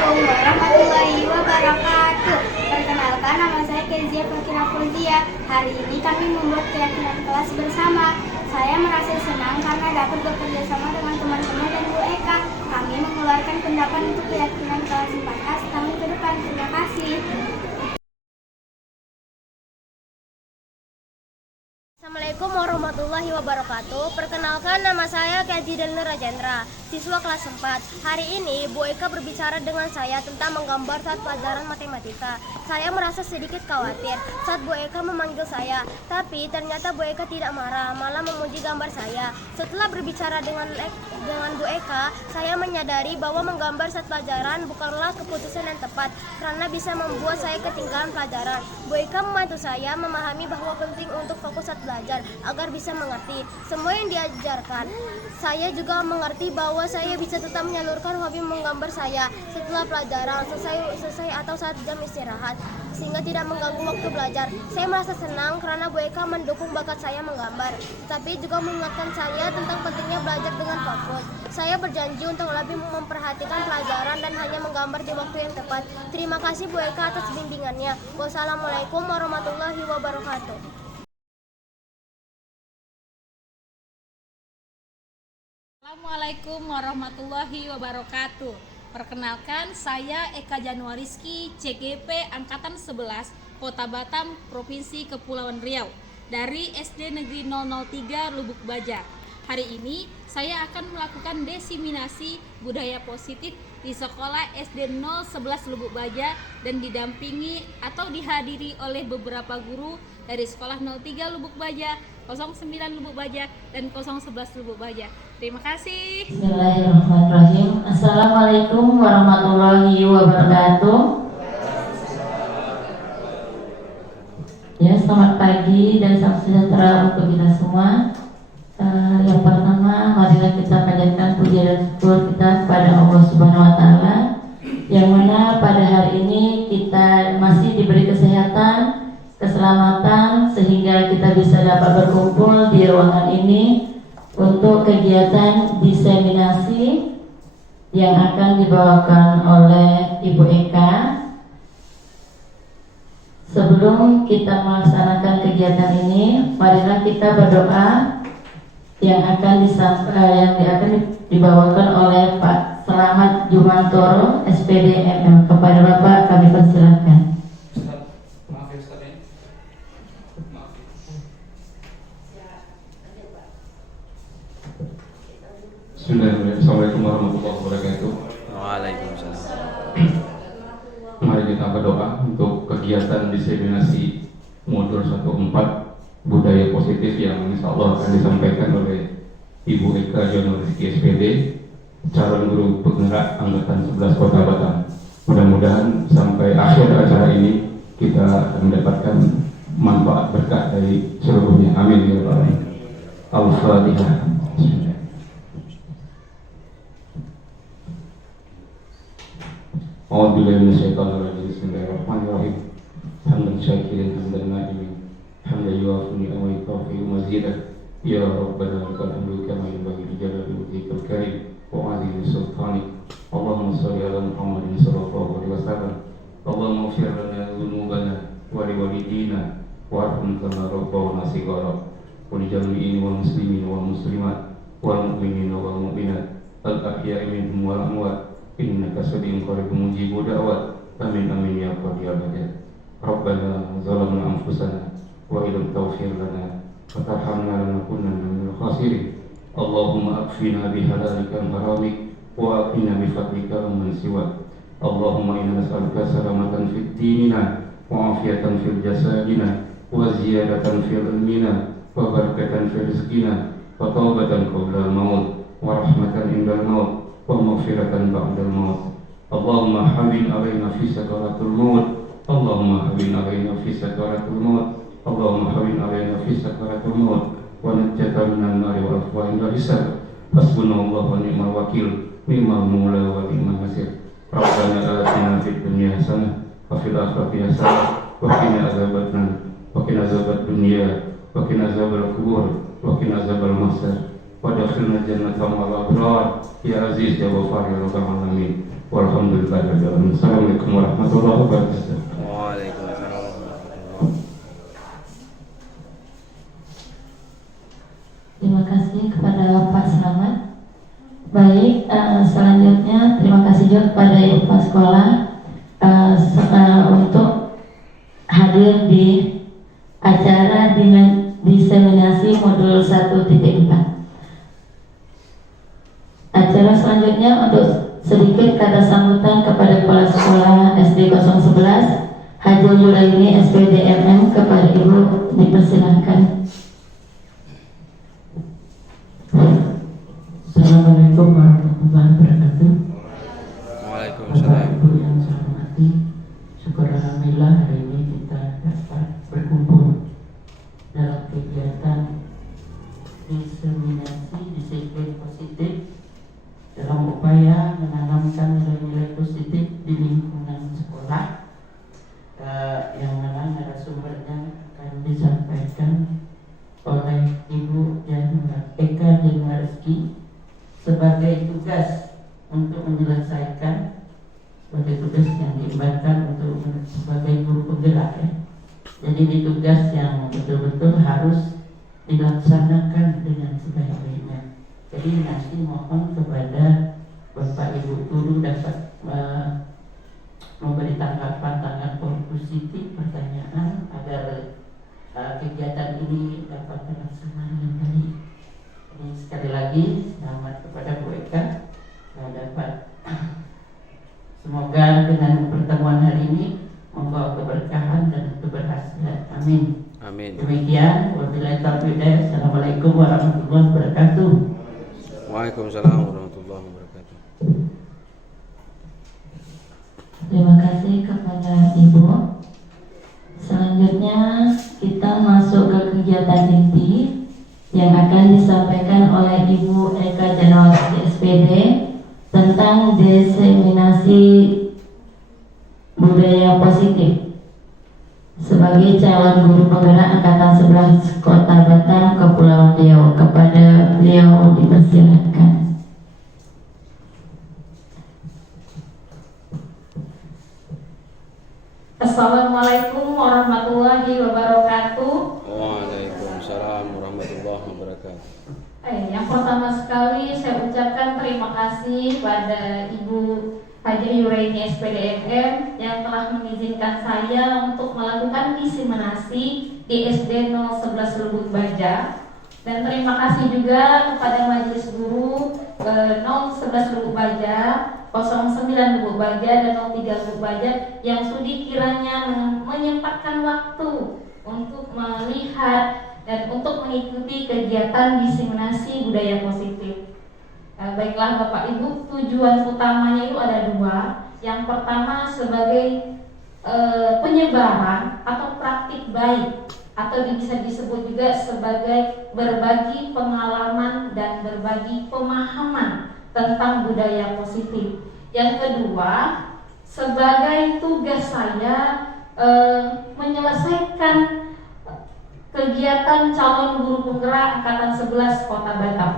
Assalamualaikum warahmatullahi wabarakatuh. Perkenalkan, nama saya Kezia Fakira Fauzia. Hari ini kami membuat keyakinan kelas bersama. Saya merasa senang karena dapat bekerja sama dengan teman-teman dan Bu Eka. Kami mengeluarkan pendapat untuk keyakinan kelas 4A setahun ke depan. Terima kasih. Assalamualaikum warahmatullahi wabarakatuh. Perkenalkan, nama saya Kaji Delner Rajendra, siswa kelas 4. Hari ini Bu Eka berbicara dengan saya tentang menggambar saat pelajaran matematika. Saya merasa sedikit khawatir saat Bu Eka memanggil saya, tapi ternyata Bu Eka tidak marah, malah memuji gambar saya. Setelah berbicara dengan Bu Eka, saya menyadari bahwa menggambar saat pelajaran bukanlah keputusan yang tepat karena bisa membuat saya ketinggalan pelajaran. Bu Eka membantu saya memahami bahwa penting untuk fokus saat belajar agar bisa mengerti semua yang diajarkan. Saya juga mengerti bahwa saya bisa tetap menyalurkan hobi menggambar saya setelah pelajaran selesai atau saat jam istirahat, sehingga tidak mengganggu waktu belajar. Saya merasa senang karena Bu Eka mendukung bakat saya menggambar, tapi juga mengingatkan saya tentang pentingnya belajar dengan fokus. Saya berjanji untuk lebih memperhatikan pelajaran dan hanya menggambar di waktu yang tepat. Terima kasih Bu Eka atas bimbingannya. Wassalamualaikum warahmatullahi wabarakatuh. Assalamualaikum warahmatullahi wabarakatuh. Perkenalkan, saya Eka Januariski, CGP Angkatan 11, Kota Batam, Provinsi Kepulauan Riau, dari SD Negeri 003 Lubuk Baja. Hari ini saya akan melakukan diseminasi budaya positif di sekolah SD 011 Lubuk Baja dan didampingi atau dihadiri oleh beberapa guru dari sekolah 03 Lubuk Baja, 09 Lubuk Baja, dan 011 Lubuk Baja. Terima kasih. Bismillahirrahmanirrahim. Assalamualaikum warahmatullahi wabarakatuh. Ya, selamat pagi dan salam sejahtera untuk kita semua. Yang pertama, marilah kita panjatkan puji dan syukur kita kepada Allah Subhanahu wa Ta'ala, yang mana pada hari ini kita masih diberi kesehatan, keselamatan, sehingga kita bisa dapat berkumpul di ruangan ini untuk kegiatan diseminasi yang akan dibawakan oleh Ibu Eka. Sebelum kita melaksanakan kegiatan ini, marilah kita berdoa yang akan dibawakan oleh Pak Selamat Jumantoro, SPD MM. Kepada Bapak kami persilakan. Assalamualaikum warahmatullahi wabarakatuh. Waalaikumsalam. Mari kita berdoa untuk kegiatan diseminasi modul 1/4 budaya positif yang insya Allah akan disampaikan oleh Ibu Eka Januariski SPD, calon guru penggerak angkatan 11 Kota Batam. Mudah-mudahan sampai akhir acara ini kita akan mendapatkan manfaat berkah dari seluruhnya. Amin ya rabbal alamin. Al-Fatihah. Bismillahirrahmanirrahim. Hamdan syakirin, hamdan na'imin, hamdan yuafi ni'amah wa yukafi mazidah. Ya Rabbana lakal hamdu kama yanbaghi li jalali wajhikal karim wa 'azimi sultanik. Allahumma shalli ala Muhammadin sallallahu alaihi wasallam. Allahumma ighfir lana dhunubana wa li walidina warham kama rabbawna shighara wa li jami'il muslimin wal muslimat wal mu'minina wal mu'minat al ahya'i minhum wal amwat innaka sami'un qaribun mujibud da'wat. Amin amin ya rabbal alamin. Rabbana zalamna anfusana wa illam taghfir lana wa tarhamna lanakunanna minal khasirin. Allahumma akfina bihalalika an haramik wa aqina bi fadlika amman siwak. Allahumma inna nas'aluka salamatan fid dinina wa afiyatan fil jasadina wa ziyadatan fil ilmina wa barakatan fil rizqina wa taubatan qabla al-maut wa rahmatan indal maut wa maghfiratan ba'dal maut. Allahumma hawin alaina fi sakaratul maut. Allahumma hawin alaina fi sakaratul maut. Allahumma hawin alaina fi sakaratul maut wa najjata minan nari wal afwa indal hisab. Hasbunallahu wa ni'mal wakil, ni'mal maula wa ni'mal nasir. Rabbana atina fid dunya hasanah wa fil akhirati hasanah wa qina azabannar wa qina azabad dunya wa qina azabal kubur wa qina azabal mahsyar wa adkhilna jannata ma'al abrar ya aziz ya ghafar ya rabbal alamin. Walhamdulillahirabbil alamin. Assalamualaikum warahmatullahi wabarakatuh. Waalaikumsalam warahmatullahi. Terima kasih kepada Pak Selamat. Baik, selanjutnya terima kasih juga kepada Ibu Kepala Sekolah untuk hadir di acara diseminasi modul 1.4. Acara selanjutnya untuk sedikit kata sambutan kepada Kepala Sekolah SD 011 Haji Yuraini SPD MM. Kepada Ibu dipersilahkan. Assalamualaikum warahmatullahi wabarakatuh. Waalaikumsalam. Bapak Ibu yang saya hormati, syukur alhamdulillah hari ini kita dapat berkumpul dalam kegiatan diseminasi disiplin positif dalam upaya menanamkan nilai-nilai positif di lingkungan sekolah, yang mana narasumbernya akan disampaikan oleh Ibu Eka Januariski sebagai tugas untuk menyelesaikan, sebagai tugas yang diembankan untuk sebagai guru penggerak ya. Jadi ini tugas yang betul-betul harus dilaksanakan dengan sebaik-baiknya. Jadi nanti mohon kepada Bapak Ibu guru dapat memberi tanggapan positif pertanyaan agar kegiatan ini dapat terlaksana dengan baik. Ini sekali lagi selamat kepada Bu Eka, dapat semoga dengan pertemuan hari ini membawa keberkahan dan keberhasilan. Amin. Amin. Demikian, wabillahi taufiq. Assalamualaikum warahmatullahi wabarakatuh. Waalaikumsalam warahmatullahi wabarakatuh. Terima kasih kepada Ibu. Selanjutnya kita masuk ke kegiatan inti yang akan disampaikan oleh Ibu Eka Januariski SPD tentang diseminasi budaya positif sebagai calon guru penggerak angkatan 11 Kota Batam Kepulauan Riau. Kepada beliau dipersilakan. Assalamualaikum warahmatullahi wabarakatuh. Waalaikumsalam warahmatullahi wabarakatuh. Yang pertama sekali saya ucapkan terima kasih pada Ibu Haji Yuraini SPD MM yang telah mengizinkan saya untuk melakukan diseminasi di SD 011 Lubuk Baja. Dan terima kasih juga kepada Majelis Guru 011 Lubuk Baja, 09 Lubuk Baja dan 03 Lubuk Baja yang sudi kiranya menyempatkan waktu untuk melihat dan untuk mengikuti kegiatan diseminasi budaya positif. Baiklah Bapak Ibu, tujuan utamanya itu ada dua. Yang pertama sebagai penyebaran atau praktik baik, atau bisa disebut juga sebagai berbagi pengalaman dan berbagi pemahaman tentang budaya positif. Yang kedua, sebagai tugas saya menyelesaikan kegiatan calon guru penggerak angkatan 11 Kota Batam.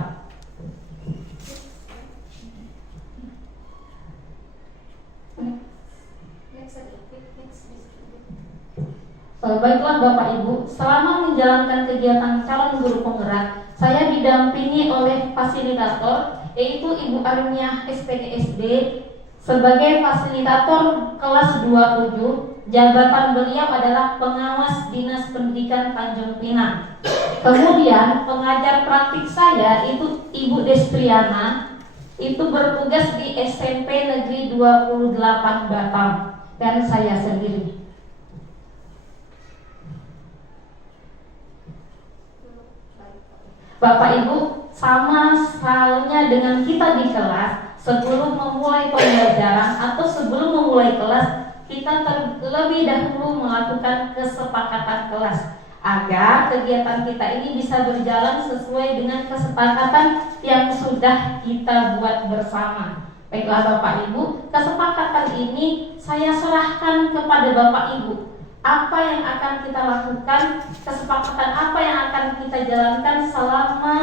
Baiklah Bapak Ibu, selama menjalankan kegiatan calon guru penggerak, saya didampingi oleh fasilitator yaitu Ibu Armiah SPD sebagai fasilitator kelas 27. Jabatan beliau adalah pengawas Dinas Pendidikan Tanjung Pinang. Kemudian pengajar praktik saya itu Ibu Destriana, itu bertugas di SMP Negeri 28 Batam, dan saya sendiri. Bapak Ibu, sama halnya dengan kita di kelas, sebelum memulai pembelajaran atau sebelum memulai kelas, kita terlebih dahulu melakukan kesepakatan kelas agar kegiatan kita ini bisa berjalan sesuai dengan kesepakatan yang sudah kita buat bersama. Baiklah Bapak Ibu, kesepakatan ini saya serahkan kepada Bapak Ibu. Apa yang akan kita lakukan, kesepakatan apa yang akan kita jalankan selama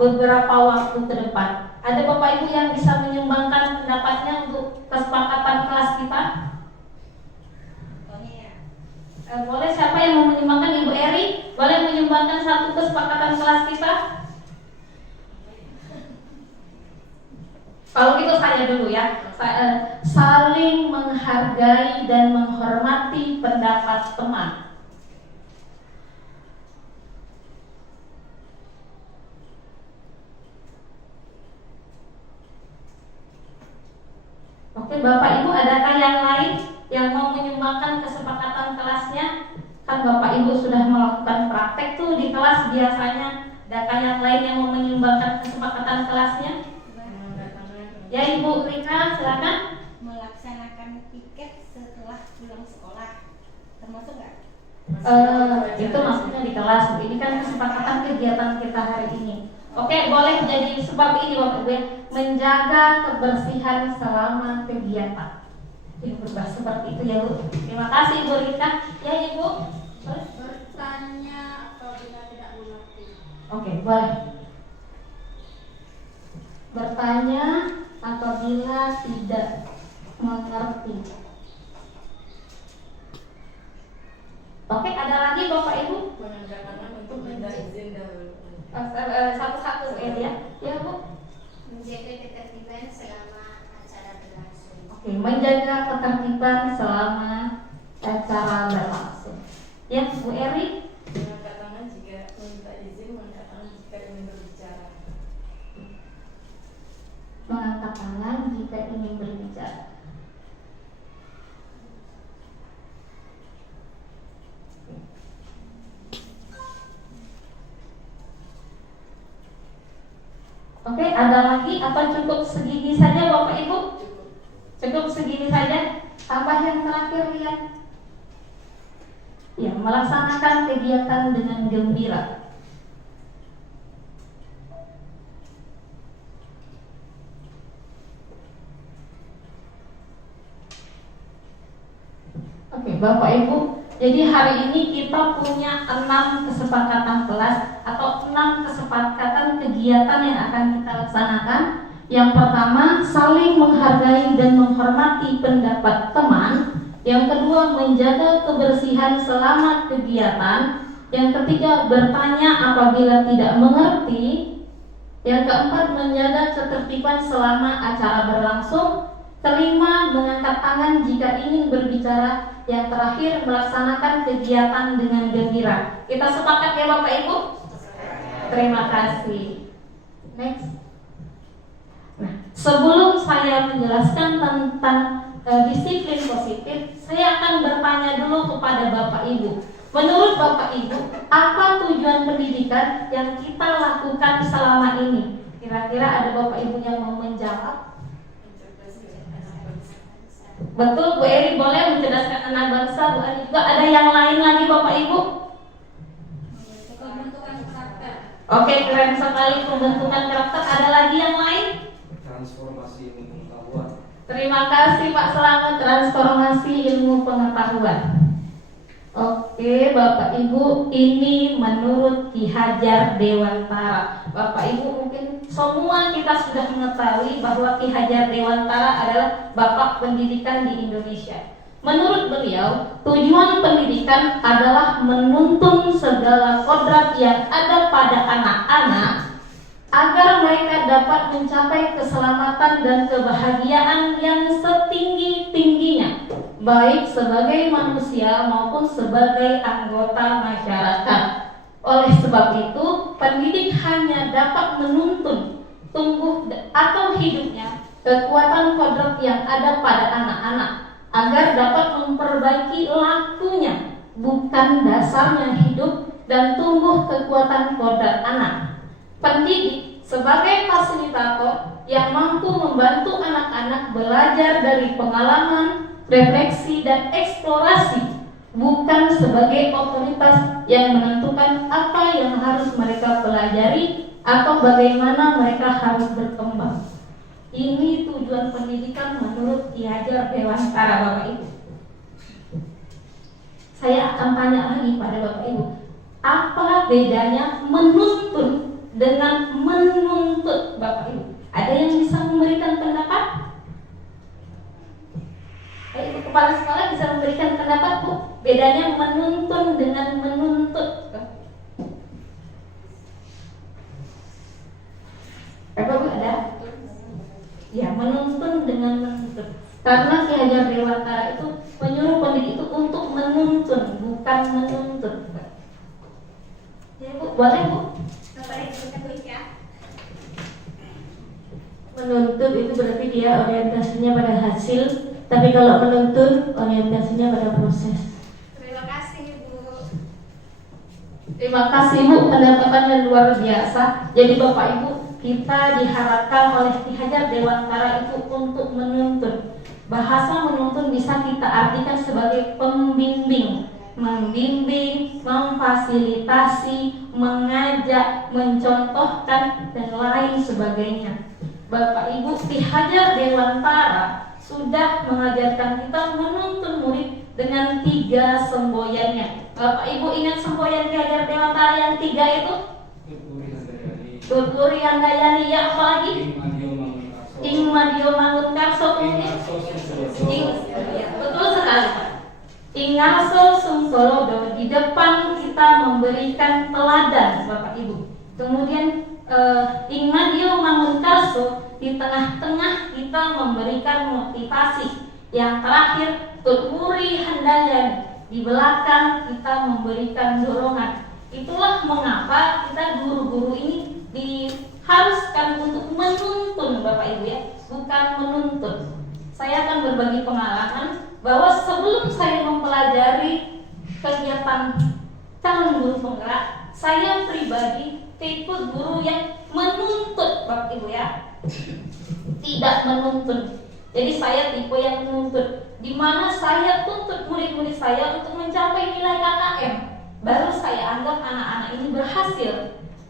beberapa waktu ke depan, Ada Bapak Ibu yang bisa menyumbangkan pendapatnya untuk kesepakatan kelas kita? Boleh, siapa yang mau menyumbangkan? Ibu Eri, boleh menyumbangkan satu kesepakatan kelas kita? Kalau gitu saya dulu ya. Saling menghargai dan menghormati pendapat teman. Oke, Bapak Ibu, adakah yang lain yang mau menyumbangkan kesepakatan kelasnya? Kan Bapak Ibu sudah melakukan praktek tuh di kelas biasanya. Adakah yang lain yang mau menyumbangkan kesepakatan kelasnya? Ya, Ibu Rika, silakan. Melaksanakan piket setelah pulang sekolah, termasuk nggak? Itu maksudnya di kelas. Ini kan kesepakatan kegiatan kita hari ini. Oke, boleh jadi seperti ini Bapak Ibu, menjaga kebersihan selama kegiatan. Ini berubah seperti itu ya Bu. Terima kasih Ibu Rika. Ya Ibu. Bertanya apabila tidak mengerti. Oke, boleh. Bertanya apabila tidak mengerti. Oke, ada lagi Bapak Ibu? Untuk minta izin dahulu. Satu-satu ya. Ya Bu. Menjaga ketertiban selama acara berlangsung. Oke, menjaga ketertiban selama acara berlangsung. Ya, Bu Eri. Mengangkat tangan jika meminta izin, mengangkat tangan jika ingin berbicara. Mengangkat tangan jika ingin berbicara. Oke, ada lagi apa cukup segini saja Bapak Ibu? Cukup segini saja. Tambah yang terakhir lihat. Ya, melaksanakan kegiatan dengan gembira. Oke, Bapak Ibu, jadi hari ini kita punya 6 kesepakatan kelas atau 6 kesepakatan kegiatan yang akan kita laksanakan. Yang pertama, saling menghargai dan menghormati pendapat teman. Yang kedua, menjaga kebersihan selama kegiatan. Yang ketiga, bertanya apabila tidak mengerti. Yang keempat, menjaga ketertiban selama acara berlangsung. Kelima, mengangkat tangan jika ingin berbicara. Yang terakhir, melaksanakan kegiatan dengan gembira. Kita sepakat ya Bapak Ibu? Terima kasih. Next. Nah, sebelum saya menjelaskan tentang disiplin positif, saya akan bertanya dulu kepada Bapak Ibu. Menurut Bapak Ibu, apa tujuan pendidikan yang kita lakukan selama ini? Kira-kira ada Bapak Ibu yang mau menjawab? Betul, Bu Eri boleh mencerdaskan anak bangsa. Bu Eri juga ada yang lain lagi Bapak Ibu? Pembentukan karakter. Oke, keren sekali pembentukan karakter. Ada lagi yang lain? Transformasi ilmu pengetahuan. Terima kasih Pak Selamat, transformasi ilmu pengetahuan. Oke, Bapak Ibu, ini menurut Ki Hajar Dewantara. Bapak Ibu mungkin semua kita sudah mengetahui bahwa Ki Hajar Dewantara adalah Bapak pendidikan di Indonesia. Menurut beliau, tujuan pendidikan adalah menuntun segala kodrat yang ada pada anak-anak agar mereka dapat mencapai keselamatan dan kebahagiaan yang setinggi-tingginya, baik sebagai manusia maupun sebagai anggota masyarakat. Oleh sebab itu, pendidik hanya dapat menuntun tumbuh atau hidupnya kekuatan kodrat yang ada pada anak-anak agar dapat memperbaiki lakunya, bukan dasarnya hidup dan tumbuh kekuatan kodrat anak. Pendidik sebagai fasilitator yang mampu membantu anak-anak belajar dari pengalaman, refleksi, dan eksplorasi, bukan sebagai otoritas yang menentukan apa yang harus mereka pelajari atau bagaimana mereka harus berkembang. Ini tujuan pendidikan menurut Ki Hajar Dewantara, Bapak Ibu. Saya akan tanya lagi pada Bapak Ibu, apa bedanya menuntun dengan menuntut, Bapak Ibu? Ada yang bisa memberikan pendapat? Ibu kepala sekolah bisa memberikan pendapat, Bu? Bedanya menuntun dengan menuntut. Apa, Bu, ada? Ya, menuntun dengan menuntut. Karena Ki Hajar Dewantara itu menyuruh pendidik itu untuk menuntun, bukan menuntut. Ya, Bu, boleh, Bu? Menuntut itu berarti dia orientasinya pada hasil, tapi kalau menuntun orientasinya pada proses. Terima kasih, Bu. Terima kasih, Bu, pendapatnya luar biasa. Jadi Bapak Ibu, kita diharapkan oleh Ki Hajar Dewantara itu untuk menuntun. Bahasa menuntun bisa kita artikan sebagai pembimbing, membimbing, memfasilitasi, mengajak, mencontohkan, dan lain sebagainya. Bapak Ibu, Ki Hajar Dewantara sudah mengajarkan kita menuntun murid dengan 3 semboyannya. Bapak Ibu ingat semboyan Ki Hajar Dewantara yang 3 itu? Tuturi Handayani, ya apalagi? Ing Madio Mangunkarso, kemudian betul sekali, Pak. Ing Ngarso Sungsolodo, di depan kita memberikan teladan, Bapak Ibu. Kemudian Ing Madio Mangunkarso, di tengah-tengah kita memberikan motivasi. Yang terakhir Tuturi Handayani, di belakang kita memberikan dorongan. Itulah mengapa kita guru-guru ini diharuskan untuk menuntun, Bapak Ibu, ya, bukan menuntut. Saya akan berbagi pengalaman bahwa sebelum saya mempelajari kegiatan calon guru penggerak, saya pribadi tipe guru yang menuntut, Bapak Ibu, ya, tidak menuntun. Jadi saya tipe yang menuntut, di mana saya tuntut murid-murid saya untuk mencapai nilai KKM. Baru saya anggap anak-anak ini berhasil.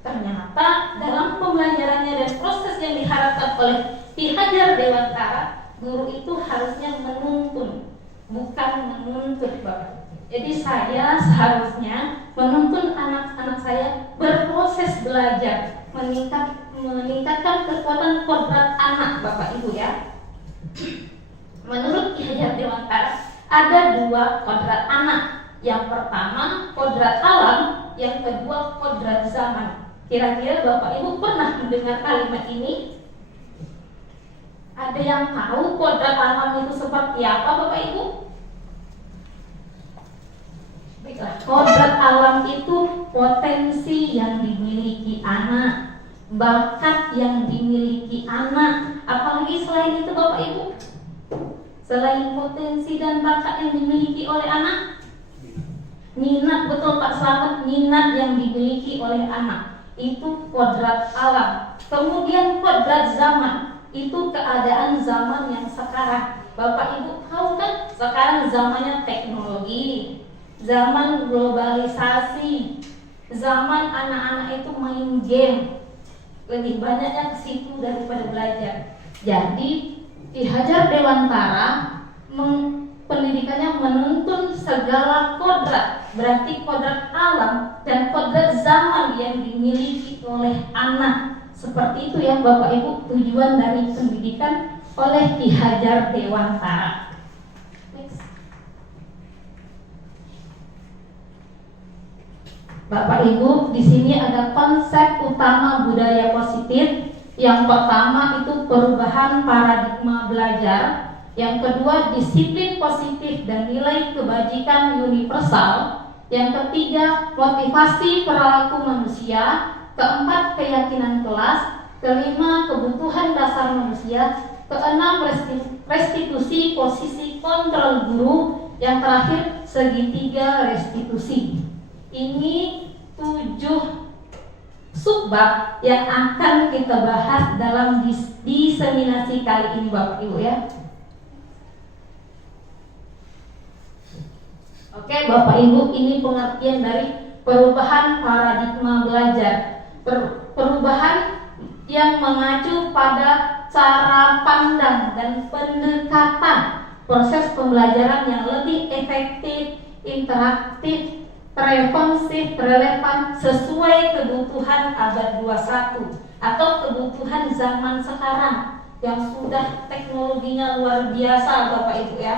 Ternyata dalam pembelajarannya dan proses yang diharapkan oleh Ki Hajar Dewantara, guru itu harusnya menuntun, bukan menuntut, Bapak. Jadi saya seharusnya menuntun anak-anak saya berproses belajar, meningkatkan kekuatan kodrat anak, Bapak Ibu, ya. Menurut Ki Hajar Dewantara ada 2 kodrat anak. Yang pertama kodrat alam, yang kedua kodrat zaman. Kira-kira Bapak Ibu pernah mendengar kalimat ini? Ada yang tahu kodrat alam itu seperti apa, Bapak Ibu? Baiklah, kodrat alam itu potensi yang dimiliki anak, bakat yang dimiliki anak. Apalagi selain itu, Bapak Ibu? Selain potensi dan bakat yang dimiliki oleh anak, minat, betul Pak Slamet, minat yang dimiliki oleh anak, itu kodrat alam. Kemudian kodrat zaman, itu keadaan zaman yang sekarang. Bapak Ibu tahu kan, sekarang zamannya teknologi, zaman globalisasi, zaman anak-anak itu main game, lebih banyaknya ke situ daripada belajar. Jadi Ki Hajar Dewantara pendidikannya menuntun segala kodrat, berarti kodrat alam dan kodrat zaman yang dimiliki oleh anak. Seperti itu ya Bapak Ibu tujuan dari pendidikan oleh Ki Hajar Dewantara. Bapak Ibu, di sini ada konsep utama budaya positif. Yang pertama itu perubahan paradigma belajar. Yang kedua, disiplin positif dan nilai kebajikan universal. Yang ketiga, motivasi perilaku manusia. Keempat, keyakinan kelas. Kelima, kebutuhan dasar manusia. Keenam, restitusi posisi kontrol guru. Yang terakhir, segitiga restitusi. Ini 7 subbab yang akan kita bahas dalam diseminasi kali ini, Bapak Ibu, ya. Oke, Bapak Ibu, ini pengertian dari perubahan paradigma belajar. Perubahan yang mengacu pada cara pandang dan pendekatan proses pembelajaran yang lebih efektif, interaktif, responsif, relevan sesuai kebutuhan abad 21. atau kebutuhan zaman sekarang yang sudah teknologinya luar biasa Bapak Ibu ya.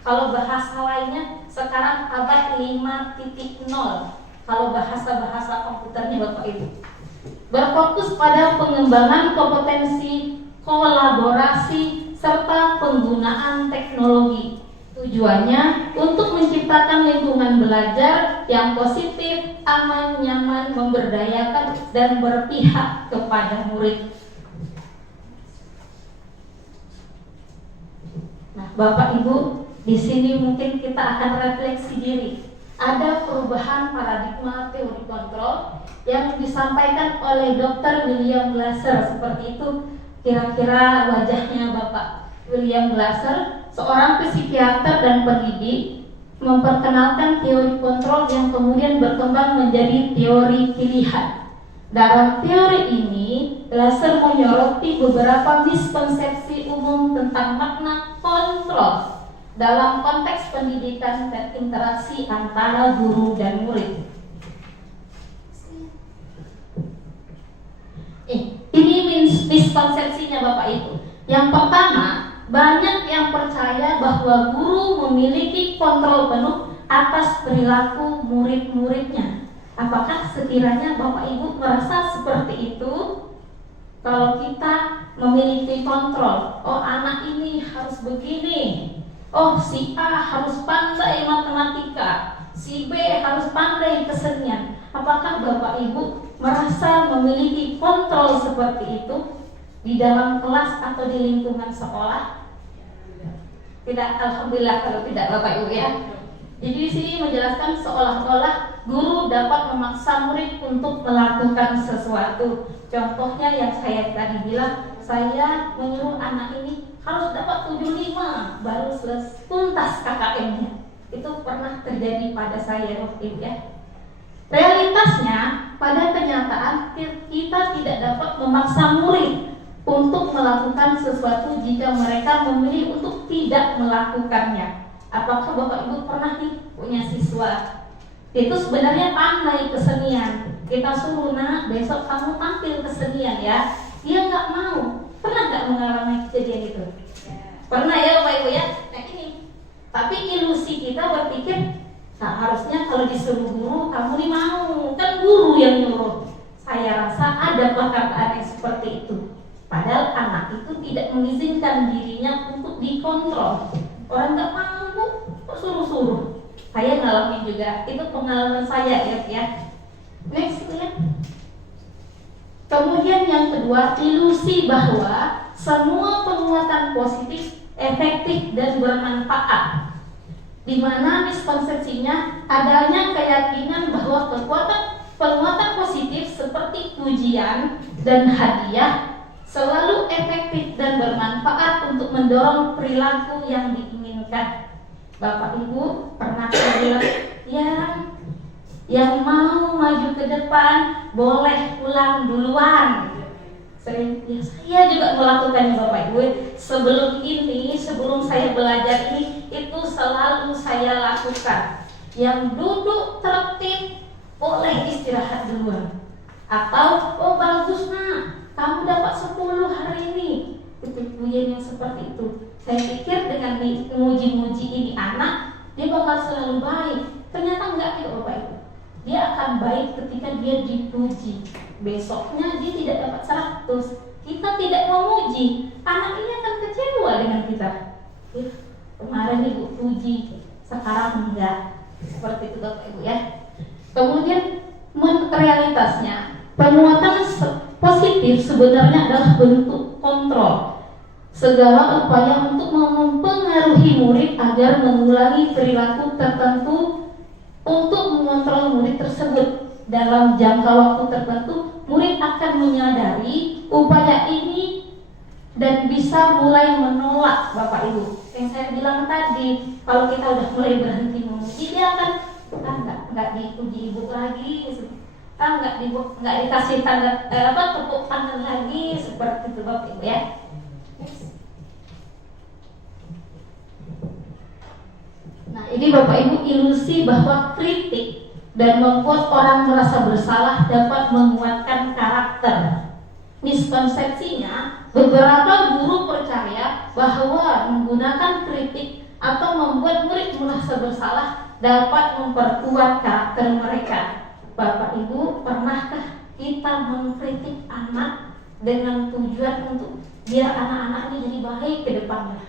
Kalau bahasa lainnya sekarang abad 5.0. Kalau bahasa-bahasa komputernya Bapak Ibu. Berfokus pada pengembangan kompetensi, kolaborasi, serta penggunaan teknologi. Tujuannya untuk menciptakan lingkungan belajar yang positif, aman, nyaman, memberdayakan, dan berpihak kepada murid. Nah, Bapak Ibu, di sini mungkin kita akan refleksi diri. Ada perubahan paradigma teori kontrol yang disampaikan oleh Dr. William Glasser. Seperti itu kira-kira wajahnya Bapak William Glasser, seorang psikiater dan pendidik, memperkenalkan teori kontrol yang kemudian berkembang menjadi teori pilihan. Dalam teori ini, Glasser menyoroti beberapa miskonsepsi umum tentang makna kontrol dalam konteks pendidikan dan interaksi antara guru dan murid. Ini miskonsepsinya Bapak Ibu. Yang pertama, banyak yang percaya bahwa guru memiliki kontrol penuh atas perilaku murid-muridnya. Apakah sekiranya Bapak Ibu merasa seperti itu? Kalau kita memiliki kontrol, oh anak ini harus begini, oh si A harus pandai matematika, si B harus pandai kesenian. Apakah Bapak Ibu merasa memiliki kontrol seperti itu di dalam kelas atau di lingkungan sekolah? Tidak, alhamdulillah kalau tidak Bapak Ibu ya. Jadi di sini menjelaskan seolah-olah guru dapat memaksa murid untuk melakukan sesuatu. Contohnya yang saya tadi bilang, saya menyuruh anak ini harus dapat 75 baru selesai tuntas KKM-nya. Itu pernah terjadi pada saya waktu itu ya. Realitasnya, pada kenyataan kita tidak dapat memaksa murid untuk melakukan sesuatu jika mereka memilih untuk tidak melakukannya. Apakah Bapak Ibu pernah nih punya siswa itu sebenarnya pandai kesenian, kita suruh nak besok kamu tampil kesenian ya, dia nggak mau. Pernah nggak mengalami kejadian itu? Pernah ya Bapak Ibu ya. Nah ini, tapi ilusi kita berpikir, nah harusnya kalau disuruh guru kamu nih mau, kan guru yang nyuruh. Saya rasa ada perkataan yang seperti itu. Padahal anak itu tidak mengizinkan dirinya untuk dikontrol. Orang nggak mau, kok suruh-suruh. Saya ngalamin juga, itu pengalaman saya ya. Next ya. Kemudian yang kedua, ilusi bahwa semua penguatan positif efektif dan bermanfaat. Di mana miskonsepsinya adanya keyakinan bahwa penguatan positif seperti pujian dan hadiah selalu efektif dan bermanfaat untuk mendorong perilaku yang diinginkan. Bapak Ibu pernah bilang, ya yang mau maju ke depan boleh pulang duluan. Sering, ya saya juga melakukannya Bapak Ibu. Sebelum saya belajar ini, itu selalu saya lakukan. Yang duduk tertib boleh istirahat duluan. Atau, oh bagus nak, kamu dapat 10 hari ini. Itu pujian yang seperti itu. Saya pikir dengan memuji-muji ini anak, dia bakal selalu baik. Ternyata enggak ya Bapak Ibu. Dia akan baik ketika dia dipuji. Besoknya dia tidak dapat 100. Kita tidak memuji, anak ini akan kecewa dengan kita. Kemarin Ibu puji, sekarang enggak. Seperti itu Bapak Ibu ya. Kemudian realitasnya, penguatan positif sebenarnya adalah bentuk kontrol. Segala upaya untuk mempengaruhi murid agar mengulangi perilaku tertentu untuk mengontrol murid tersebut. Dalam jangka waktu tertentu, murid akan menyadari upaya ini dan bisa mulai menolak Bapak Ibu. Yang saya bilang tadi, kalau kita udah mulai berhenti memuji, dia akan nggak dipuji Ibu lagi, nggak dikasih tanda tepuk tangan lagi, seperti itu Bapak Ibu ya. Nah ini Bapak Ibu ilusi bahwa kritik dan membuat orang merasa bersalah dapat menguatkan karakter. miskonsepsinya, beberapa guru percaya bahwa menggunakan kritik atau membuat murid merasa bersalah dapat memperkuat karakter mereka. Bapak Ibu, pernahkah kita mengkritik anak dengan tujuan untuk biar anak-anak ini jadi baik ke depannya?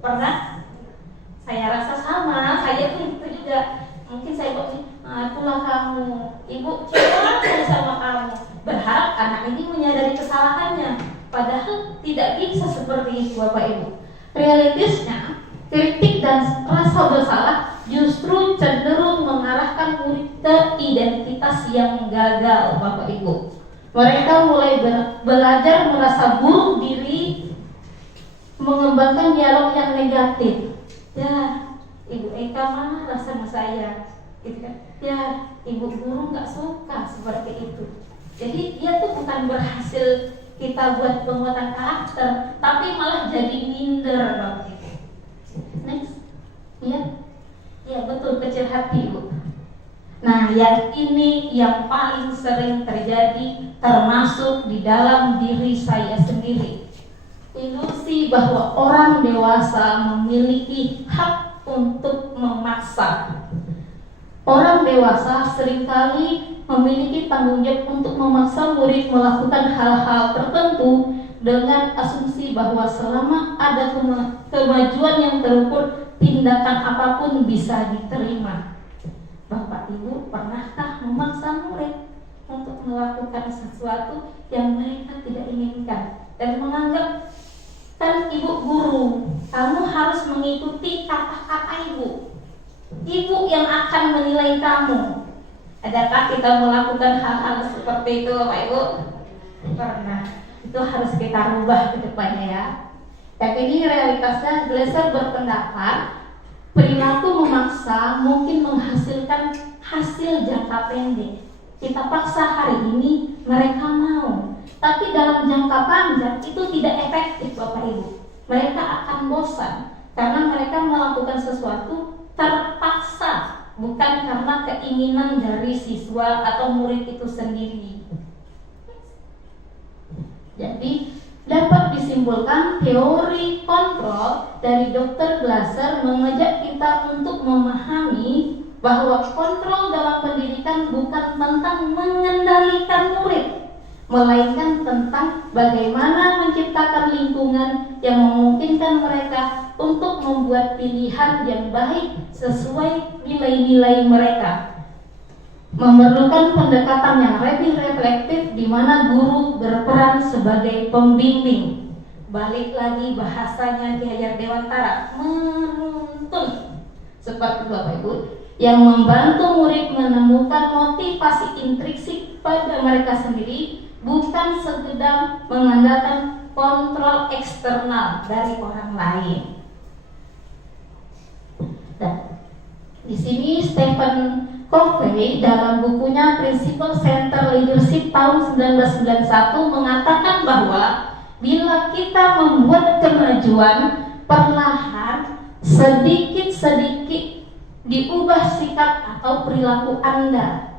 Pernah? Saya rasa sama, saya pun itu juga. Mungkin saya kok itulah kamu, ibu cinta sama kamu, berharap anak ini menyadari kesalahannya. Padahal tidak bisa seperti itu, Bapak Ibu. Realitasnya, kritik dan rasa bersalah justru cenderung mengarahkan murid ke identitas yang gagal, Bapak Ibu. Mereka mulai belajar merasa buruk diri, mengembangkan dialog yang negatif. Ya, Ibu Eka marah sama saya, gitu kan? Ya, Ibu guru nggak suka seperti itu. Jadi dia tuh bukan berhasil kita buat penguatan karakter, tapi malah jadi minder, Bapak Ibu. Next, ya betul, kecil hati, Bu. Nah, yang ini yang paling sering terjadi, termasuk di dalam diri saya sendiri. Ilusi bahwa orang dewasa memiliki hak untuk memaksa. Orang dewasa seringkali memiliki tanggung jawab untuk memaksa murid melakukan hal-hal tertentu dengan asumsi bahwa selama ada kemajuan yang terukur, tindakan apapun bisa diterima. Bapak Ibu, pernahkah memaksa murid untuk melakukan sesuatu yang mereka tidak inginkan dan menganggap, kan Ibu guru, kamu harus mengikuti kata-kata Ibu. Ibu yang akan menilai kamu. Adakah kita melakukan hal-hal seperti itu, Bapak Ibu? Pernah. Itu harus kita rubah ke depannya ya. Dan ini realitasnya, Glaser berpendapat perilaku memaksa mungkin menghasilkan hasil jangka pendek. Kita paksa hari ini, mereka mau. Tapi dalam jangka panjang itu tidak efektif, Bapak Ibu. Mereka akan bosan karena mereka melakukan sesuatu terpaksa, bukan karena keinginan dari siswa atau murid itu sendiri. Jadi dapat disimpulkan teori kontrol dari Dr. Glaser mengajak kita untuk memahami bahwa kontrol dalam pendidikan bukan tentang mengendalikan murid, melainkan tentang bagaimana menciptakan lingkungan yang memungkinkan mereka untuk membuat pilihan yang baik sesuai nilai-nilai mereka. Memerlukan pendekatan yang lebih reflektif di mana guru berperan sebagai pembimbing. Balik lagi bahasanya Ki Hajar Dewantara, menuntun, seperti Bapak Ibu, yang membantu murid menemukan motivasi intrinsik pada mereka sendiri, bukan sekedar mengandalkan kontrol eksternal dari orang lain. Dan di sini Stephen Covey dalam bukunya Principle Center Leadership tahun 1991 mengatakan bahwa bila kita membuat kemajuan perlahan, sedikit-sedikit diubah sikap atau perilaku Anda.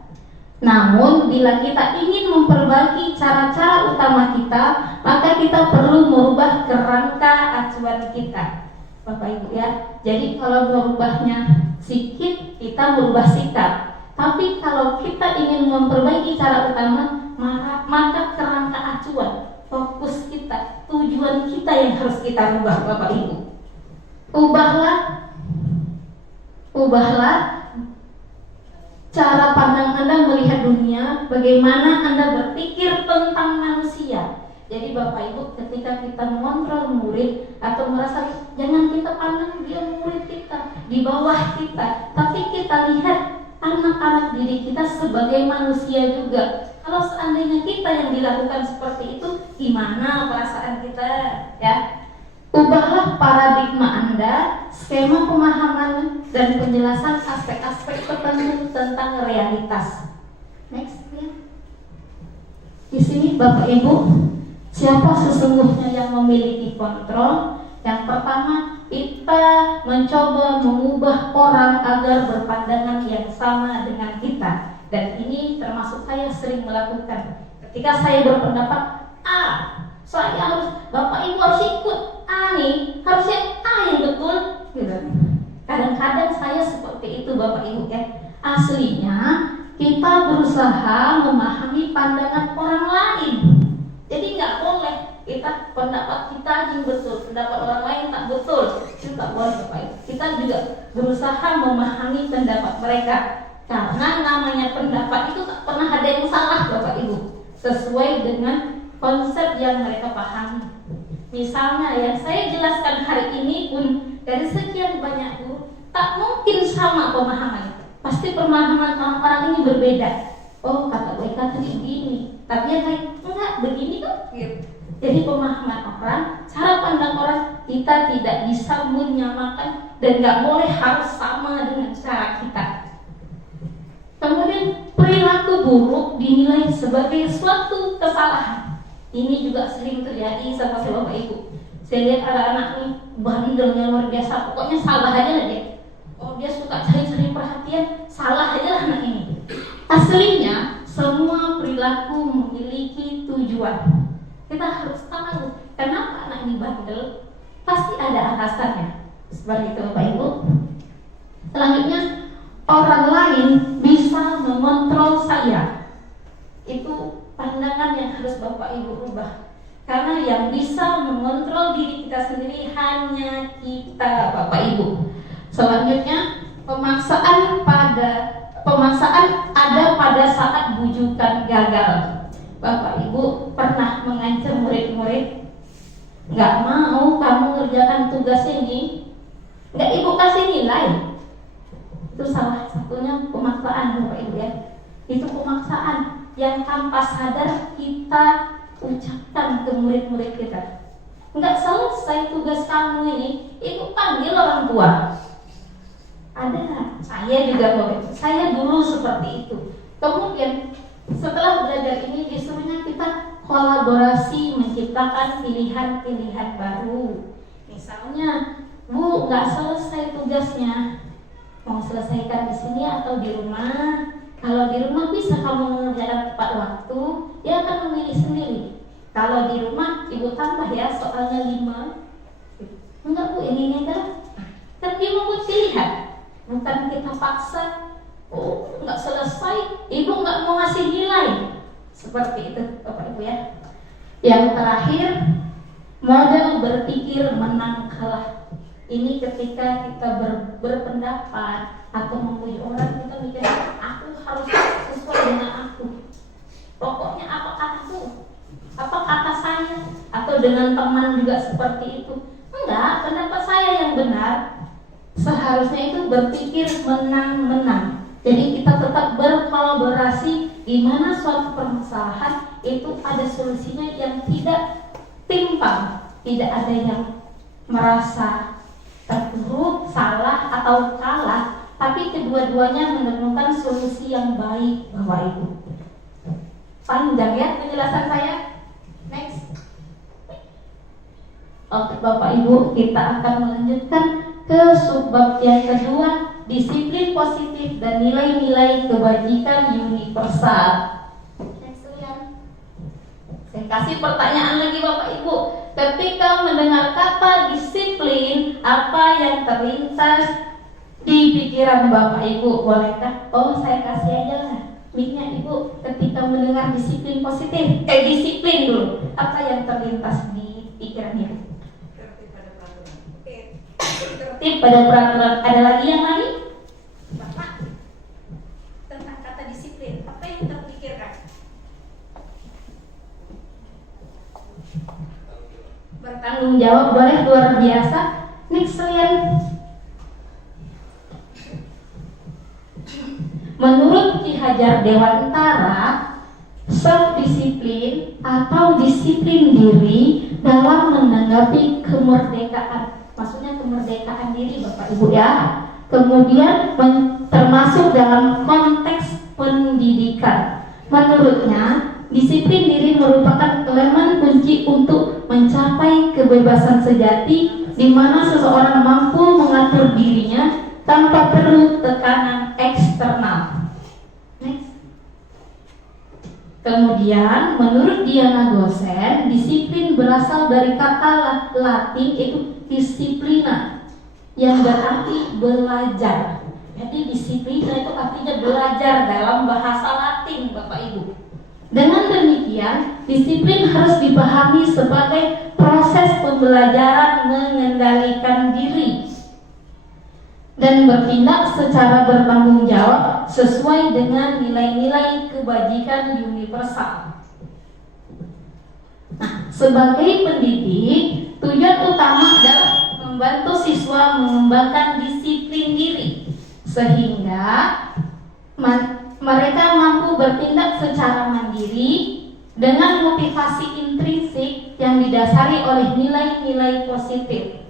Namun bila kita ingin memperbaiki cara-cara utama kita, maka kita perlu merubah kerangka acuan kita, Bapak Ibu ya. Jadi kalau merubahnya sedikit, kita merubah sikap. Tapi kalau kita ingin memperbaiki cara utama, maka kerangka acuan, fokus kita, tujuan kita yang harus kita rubah, Bapak Ibu. Ubahlah cara pandang Anda melihat dunia, bagaimana Anda berpikir tentang manusia. Jadi Bapak Ibu, ketika kita mengontrol murid atau merasa jangan kita pandang dia murid kita, di bawah kita, tapi kita lihat anak-anak didik kita sebagai manusia juga. Kalau seandainya kita yang dilakukan seperti itu, gimana perasaan kita ya? Ubahlah paradigma Anda, skema pemahaman dan penjelasan aspek-aspek tertentu tentang realitas. Next ya. Di sini Bapak Ibu, siapa sesungguhnya yang memiliki kontrol? Yang pertama, kita mencoba mengubah orang agar berpandangan yang sama dengan kita. Dan ini termasuk saya sering melakukan. Ketika saya berpendapat A A. Saya harus, Bapak Ibu harus ikut A nih, harusnya A yang betul gitu. Kadang-kadang saya seperti itu Bapak Ibu ya. Aslinya kita berusaha memahami pandangan orang lain. Jadi nggak boleh kita pendapat kita yang betul, pendapat orang lain tak betul. Itu tak boleh Bapak Ibu. Kita juga berusaha memahami pendapat mereka. Karena namanya pendapat itu tak pernah ada yang salah Bapak Ibu, sesuai dengan konsep yang mereka pahami. Misalnya yang saya jelaskan hari ini pun dari sekian banyak guru, tak mungkin sama pemahamannya. Pasti pemahaman orang-orang ini berbeda. Oh kata gue tadi begini, tapi yang lain enggak begini kok. Jadi pemahaman orang, cara pandang orang, kita tidak bisa menyamakan dan nggak boleh harus sama dengan cara kita. Kemudian perilaku buruk dinilai sebagai suatu kesalahan. Ini juga sering terjadi sama saya Bapak Ibu. Saya lihat anak-anak ini bandelnya luar biasa. Pokoknya salah aja lah dia. Oh dia suka cari-cari perhatian, salah aja lah anak ini. Aslinya semua perilaku memiliki tujuan. Kita harus tahu kenapa anak ini bandel. Pasti ada alasannya. Seperti itu Bapak Ibu. Selanjutnya, orang lain bisa mengontrol saya. Itu pandangan yang harus Bapak Ibu rubah. Karena yang bisa mengontrol diri kita sendiri hanya kita Bapak Ibu. Selanjutnya, pemaksaan ada pada saat bujukan gagal. Bapak Ibu pernah mengancam murid-murid, nggak mau kamu ngerjakan tugas ini, nggak Ibu kasih nilai. Itu salah satunya pemaksaan Bapak Ibu ya. Itu pemaksaan yang tanpa sadar kita ucapkan ke murid-murid kita. Nggak selesai tugas kamu ini, Ibu panggil orang tua. Ada, saya juga Bapak Ibu. Saya dulu seperti itu. Kemudian setelah belajar ini disuruhnya kita kolaborasi menciptakan pilihan-pilihan baru. Misalnya, Bu nggak selesai tugasnya, mau selesaikan di sini atau di rumah. Kalau di rumah bisa kamu mengerjakan tepat waktu, dia akan memilih sendiri. Kalau di rumah Ibu tambah ya soalnya 5. Enggak Bu, ini enggak. Kan dia membuat pilihan, bukan kita paksa. Oh enggak selesai, Ibu enggak mau ngasih nilai. Seperti itu Bapak Ibu ya. Yang terakhir, model berpikir menang kalah. Ini ketika kita berpendapat atau memuji orang, kita mikir aku harus sesuai dengan aku. Pokoknya apa kataku, apa kata saya, atau dengan teman juga seperti itu. Enggak, pendapat saya yang benar. Seharusnya itu berpikir menang-menang. Jadi kita tetap berkolaborasi, di mana suatu permasalahan itu ada solusinya yang tidak timpang, tidak ada yang merasa terpuruk, salah atau kalah, tapi kedua-duanya menemukan solusi yang baik Bapak Ibu. Panjang ya penjelasan saya. Next. Oke Bapak Ibu, kita akan melanjutkan ke subbab yang kedua, disiplin positif dan nilai-nilai kebajikan universal. Next ya. Saya kasih pertanyaan lagi Bapak Ibu. Ketika mendengar kata disiplin, apa yang terlintas di pikiran Bapak Ibu? Bolehkah? Oh saya kasih aja lah mic-nya Ibu. Ketika mendengar disiplin positif, disiplin dulu, apa yang terlintas di pikiran Ibu? Tertib pada peraturan. Ada lagi yang lain? Bapak, tentang kata disiplin, apa yang terpikirkan? Bertanggung jawab, boleh, luar biasa. Next lihat. Menurut Ki Hajar Dewantara, self-disiplin atau disiplin diri dalam menanggapi kemerdekaan. Maksudnya kemerdekaan diri Bapak Ibu ya. Kemudian termasuk dalam konteks pendidikan. Menurutnya, disiplin diri merupakan elemen kunci untuk mencapai kebebasan sejati, di mana seseorang mampu mengatur dirinya tanpa perlu tekanan eksternal. Next. Kemudian, menurut Diana Gosen, disiplin berasal dari kata Latin itu disiplina, yang berarti belajar. Jadi disiplina itu artinya belajar dalam bahasa Latin, Bapak Ibu. Dengan demikian, disiplin harus dipahami sebagai proses pembelajaran mengendalikan diri dan bertindak secara bertanggung jawab sesuai dengan nilai-nilai kebajikan universal. Nah, sebagai pendidik, tujuan utama adalah membantu siswa mengembangkan disiplin diri sehingga mereka mampu bertindak secara mandiri dengan motivasi intrinsik yang didasari oleh nilai-nilai positif,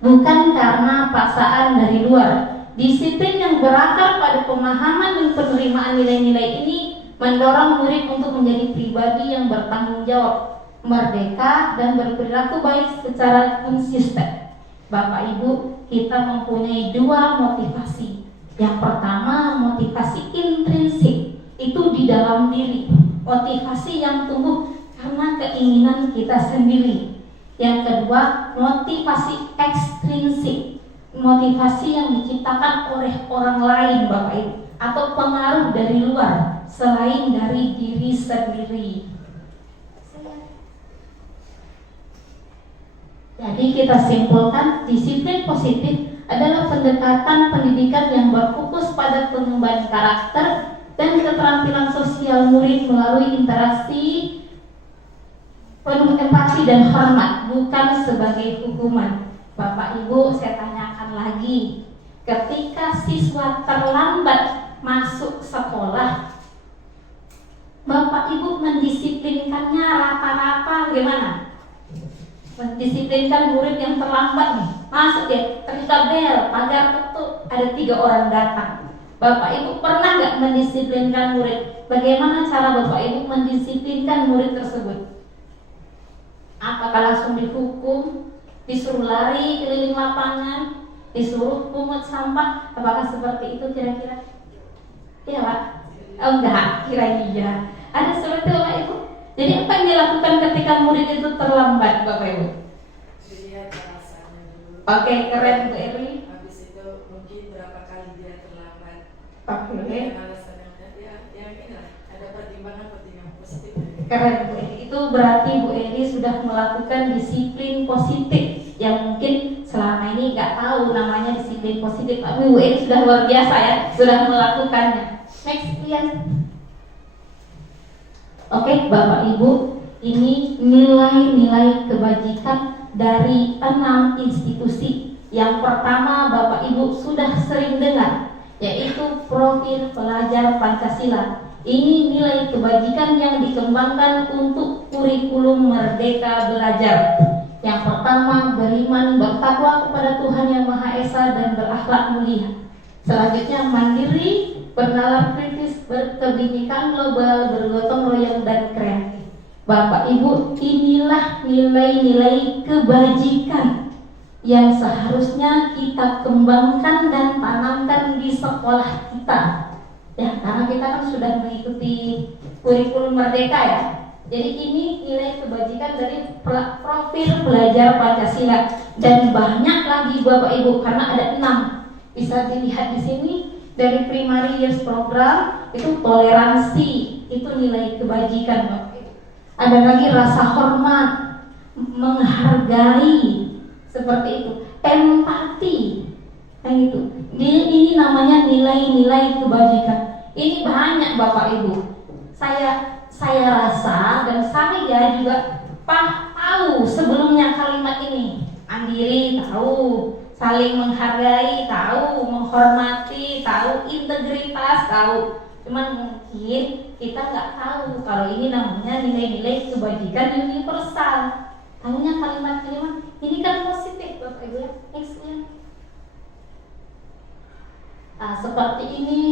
bukan karena paksaan dari luar. Disiplin yang berakar pada pemahaman dan penerimaan nilai-nilai ini mendorong murid untuk menjadi pribadi yang bertanggung jawab, merdeka, dan berperilaku baik secara konsisten. Bapak Ibu, kita mempunyai dua motivasi. Yang pertama, motivasi intrinsik, itu di dalam diri, motivasi yang tumbuh karena keinginan kita sendiri. Yang kedua, motivasi ekstrinsik, motivasi yang diciptakan oleh orang lain, Bapak Ibu, atau pengaruh dari luar selain dari diri sendiri. Jadi kita simpulkan, disiplin positif adalah pendekatan pendidikan yang berfokus pada pengembangan karakter dan keterampilan sosial murid melalui interaksi penuh empati dan hormat, bukan sebagai hukuman. Bapak Ibu, saya tanyakan lagi, ketika siswa terlambat masuk sekolah, Bapak Ibu mendisiplinkannya rata-rata bagaimana? Mendisiplinkan murid yang terlambat nih, masuk ya, ketika bel, pagar ketuk, ada 3 orang datang. Bapak Ibu pernah nggak mendisiplinkan murid? Bagaimana cara Bapak Ibu mendisiplinkan murid tersebut? Apakah langsung dihukum, disuruh lari keliling lapangan, disuruh pungut sampah? Apakah seperti itu kira-kira? Iya Pak? Oh enggak, kira iya. Ada seperti itu Bapak Ibu? Jadi apa yang dilakukan ketika murid itu terlambat, Bapak Ibu? Dilihat alasannya dulu. Oke, keren Bu Eri. Habis itu mungkin berapa kali dia terlambat. Oke. Alasan yang inilah, ada pertimbangan positif. Keren Bu Eri. Itu berarti Bu Eri sudah melakukan disiplin positif yang mungkin selama ini nggak tahu namanya disiplin positif. Tapi Bu Eri sudah luar biasa ya, sudah melakukannya. Next, lihat. Oke, Bapak Ibu, ini nilai-nilai kebajikan dari 6 institusi. Yang pertama Bapak Ibu sudah sering dengar, yaitu profil pelajar Pancasila. Ini nilai kebajikan yang dikembangkan untuk kurikulum Merdeka Belajar. Yang pertama, beriman, bertakwa kepada Tuhan Yang Maha Esa dan berakhlak mulia. Selanjutnya, mandiri, bernalar kritis, berkebinekaan global, bergotong royong dan kreatif. Bapak Ibu, inilah nilai-nilai kebajikan yang seharusnya kita kembangkan dan tanamkan di sekolah kita. Ya, karena kita kan sudah mengikuti kurikulum Merdeka ya. Jadi ini nilai kebajikan dari profil pelajar Pancasila, dan banyak lagi Bapak Ibu karena ada 6. Bisa dilihat di sini. Dari primary years program itu toleransi, itu nilai kebajikan Bapak Ibu. Ada lagi rasa hormat, menghargai, seperti itu, empati, kayak gitu. Ini namanya nilai-nilai kebajikan. Ini banyak Bapak Ibu. Saya rasa dan saya juga tahu sebelumnya kalimat ini. Mandiri tahu, saling menghargai tahu, menghormati tahu, integritas tahu. Cuman mungkin kita nggak tahu kalau ini namanya nilai-nilai kebajikan universal. Tahunya kalimat-kalimat ini kan positif Bapak Ibu. Nah, seperti ini,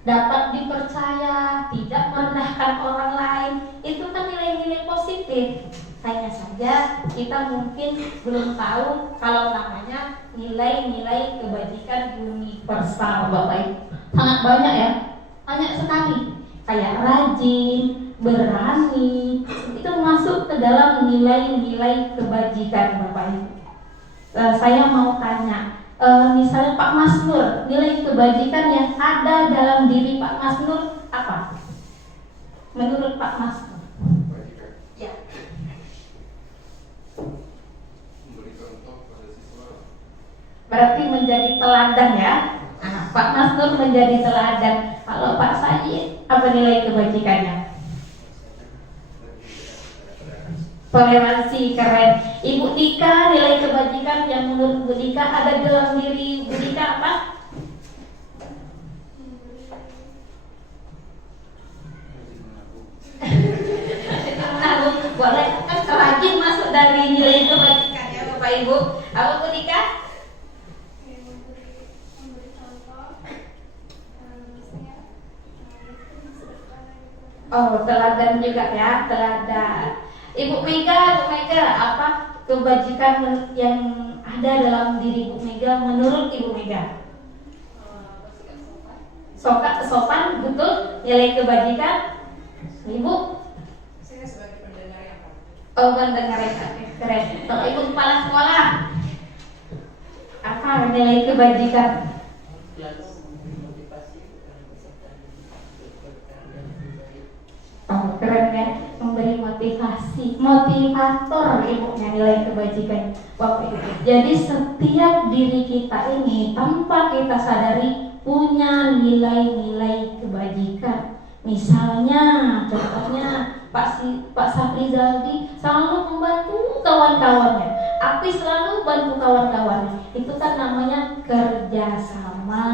dapat dipercaya, tidak merendahkan orang lain, itu kan nilai-nilai positif. Hanya saja kita mungkin belum tahu kalau namanya nilai-nilai kebajikan universal Bapak Ibu. Sangat banyak ya, banyak sekali. Kayak rajin, berani, itu masuk ke dalam nilai-nilai kebajikan Bapak Ibu. Saya mau tanya, misalnya Pak Masnur, nilai kebajikan yang ada dalam diri Pak Masnur apa? Menurut Pak Masnur? Ya. Memberi contoh pada siswa. Berarti menjadi teladan ya. Pak Masnur menjadi teladan. Kalau Pak Said, apa nilai kebajikannya? Toleransi, keren. Ibu Dika, nilai kebajikan yang menurut Bu Dika ada dalam diri Bu Dika apa? Menabung, boleh kan rajin masuk dari nilai kebajikan ya Bapak Ibu. Apa Bu Dika? Oh, teladan juga ya, teladan. Ibu Mega, apa kebajikan yang ada dalam diri Bu Mega menurut Ibu Mega? Sopan, betul. Nilai kebajikan, Ibu? Saya sebagai pendengar yang baik. Oh, pendengar yang baik, keren. Kalau Ibu kepala sekolah, apa nilai kebajikan? Oh, keren ya, memberi motivasi, motivator ibunya nilai kebajikan Bapak Ibu. Jadi setiap diri kita ini tanpa kita sadari punya nilai-nilai kebajikan. Misalnya, contohnya Pak Sapri Zaldi selalu membantu kawan-kawannya. Api selalu bantu kawan-kawannya. Itu kan namanya kerjasama.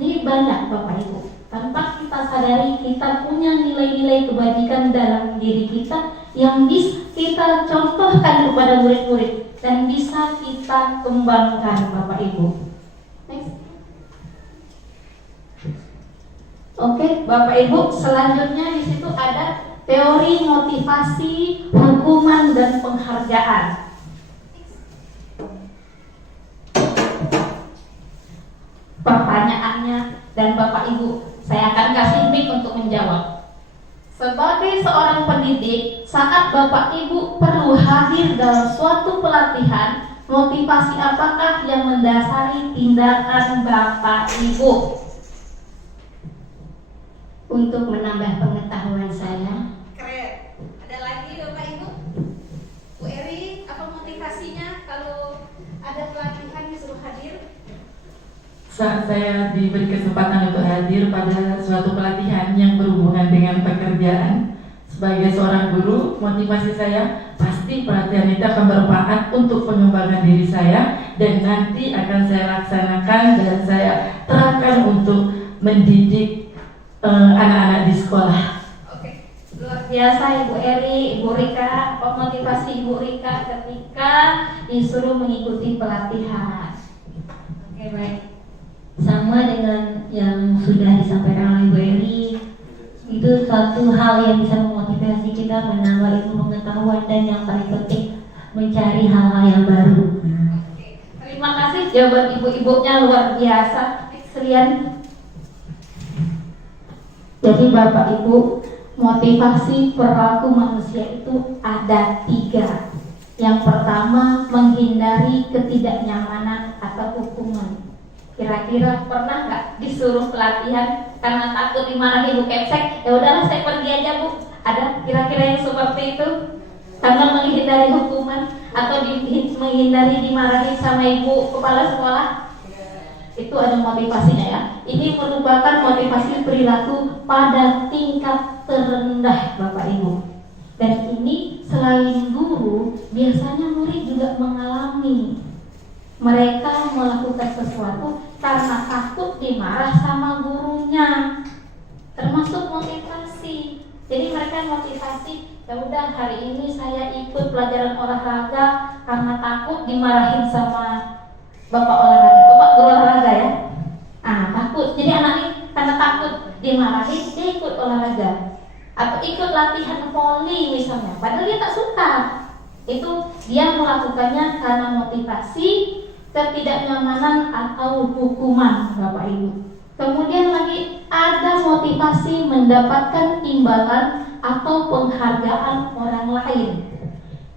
Jadi banyak Bapak Ibu. Tanpa kita sadari kita punya nilai-nilai kebajikan dalam diri kita yang bisa kita contohkan kepada murid-murid dan bisa kita kembangkan Bapak Ibu. Next. Oke, Bapak Ibu, selanjutnya di situ ada teori motivasi, hukuman dan penghargaan. Pertanyaannya dan Bapak Ibu, saya akan kasih mic untuk menjawab. Sebagai seorang pendidik, saat Bapak Ibu perlu hadir dalam suatu pelatihan, motivasi apakah yang mendasari tindakan Bapak Ibu? Untuk menambah pengetahuan saya. Keren. Ada lagi Bapak Ibu? Bu Eri, apa motivasinya kalau ada pelatihan disuruh hadir? Saat saya diberi kesempatan untuk hadir pada suatu pelatihan yang berhubungan dengan pekerjaan sebagai seorang guru, motivasi saya pasti pelatihan itu akan bermanfaat untuk pengembangan diri saya dan nanti akan saya laksanakan dan saya terapkan untuk mendidik anak-anak di sekolah. Oke, luar biasa Ibu Eri, Ibu Rika. Apa motivasi Ibu Rika ketika disuruh mengikuti pelatihan? Oke, baik. Sama dengan yang sudah disampaikan oleh Bu Eri, itu suatu hal yang bisa memotivasi kita menambah ilmu pengetahuan dan yang paling penting mencari hal-hal yang baru. Oke, terima kasih jawaban ibu-ibunya luar biasa. Sekalian. Jadi Bapak Ibu, motivasi perilaku manusia itu ada 3. Yang pertama, menghindari ketidaknyamanan atau hukuman. Kira-kira pernah nggak disuruh pelatihan karena takut dimarahin Bu Kepsek? Ya udahlah saya pergi aja Bu. Ada kira-kira yang seperti itu? Karena menghindari hukuman atau menghindari dimarahin sama Ibu Kepala Sekolah? Itu ada motivasinya ya. Ini merupakan motivasi perilaku pada tingkat terendah Bapak Ibu. Dan ini selain guru, biasanya murid juga mengalami. Mereka melakukan sesuatu karena takut dimarah sama gurunya. Termasuk motivasi. Jadi mereka motivasi, ya udah hari ini saya ikut pelajaran olahraga karena takut dimarahin sama Bapak olahraga, Bapak guru olahraga ya. Takut. Jadi anak ini karena takut dimarahin, dia ikut olahraga atau ikut latihan voli misalnya. Padahal dia tak suka. Itu dia melakukannya karena motivasi, ketidaknyamanan atau hukuman Bapak Ibu. Kemudian lagi ada motivasi mendapatkan imbalan atau penghargaan orang lain.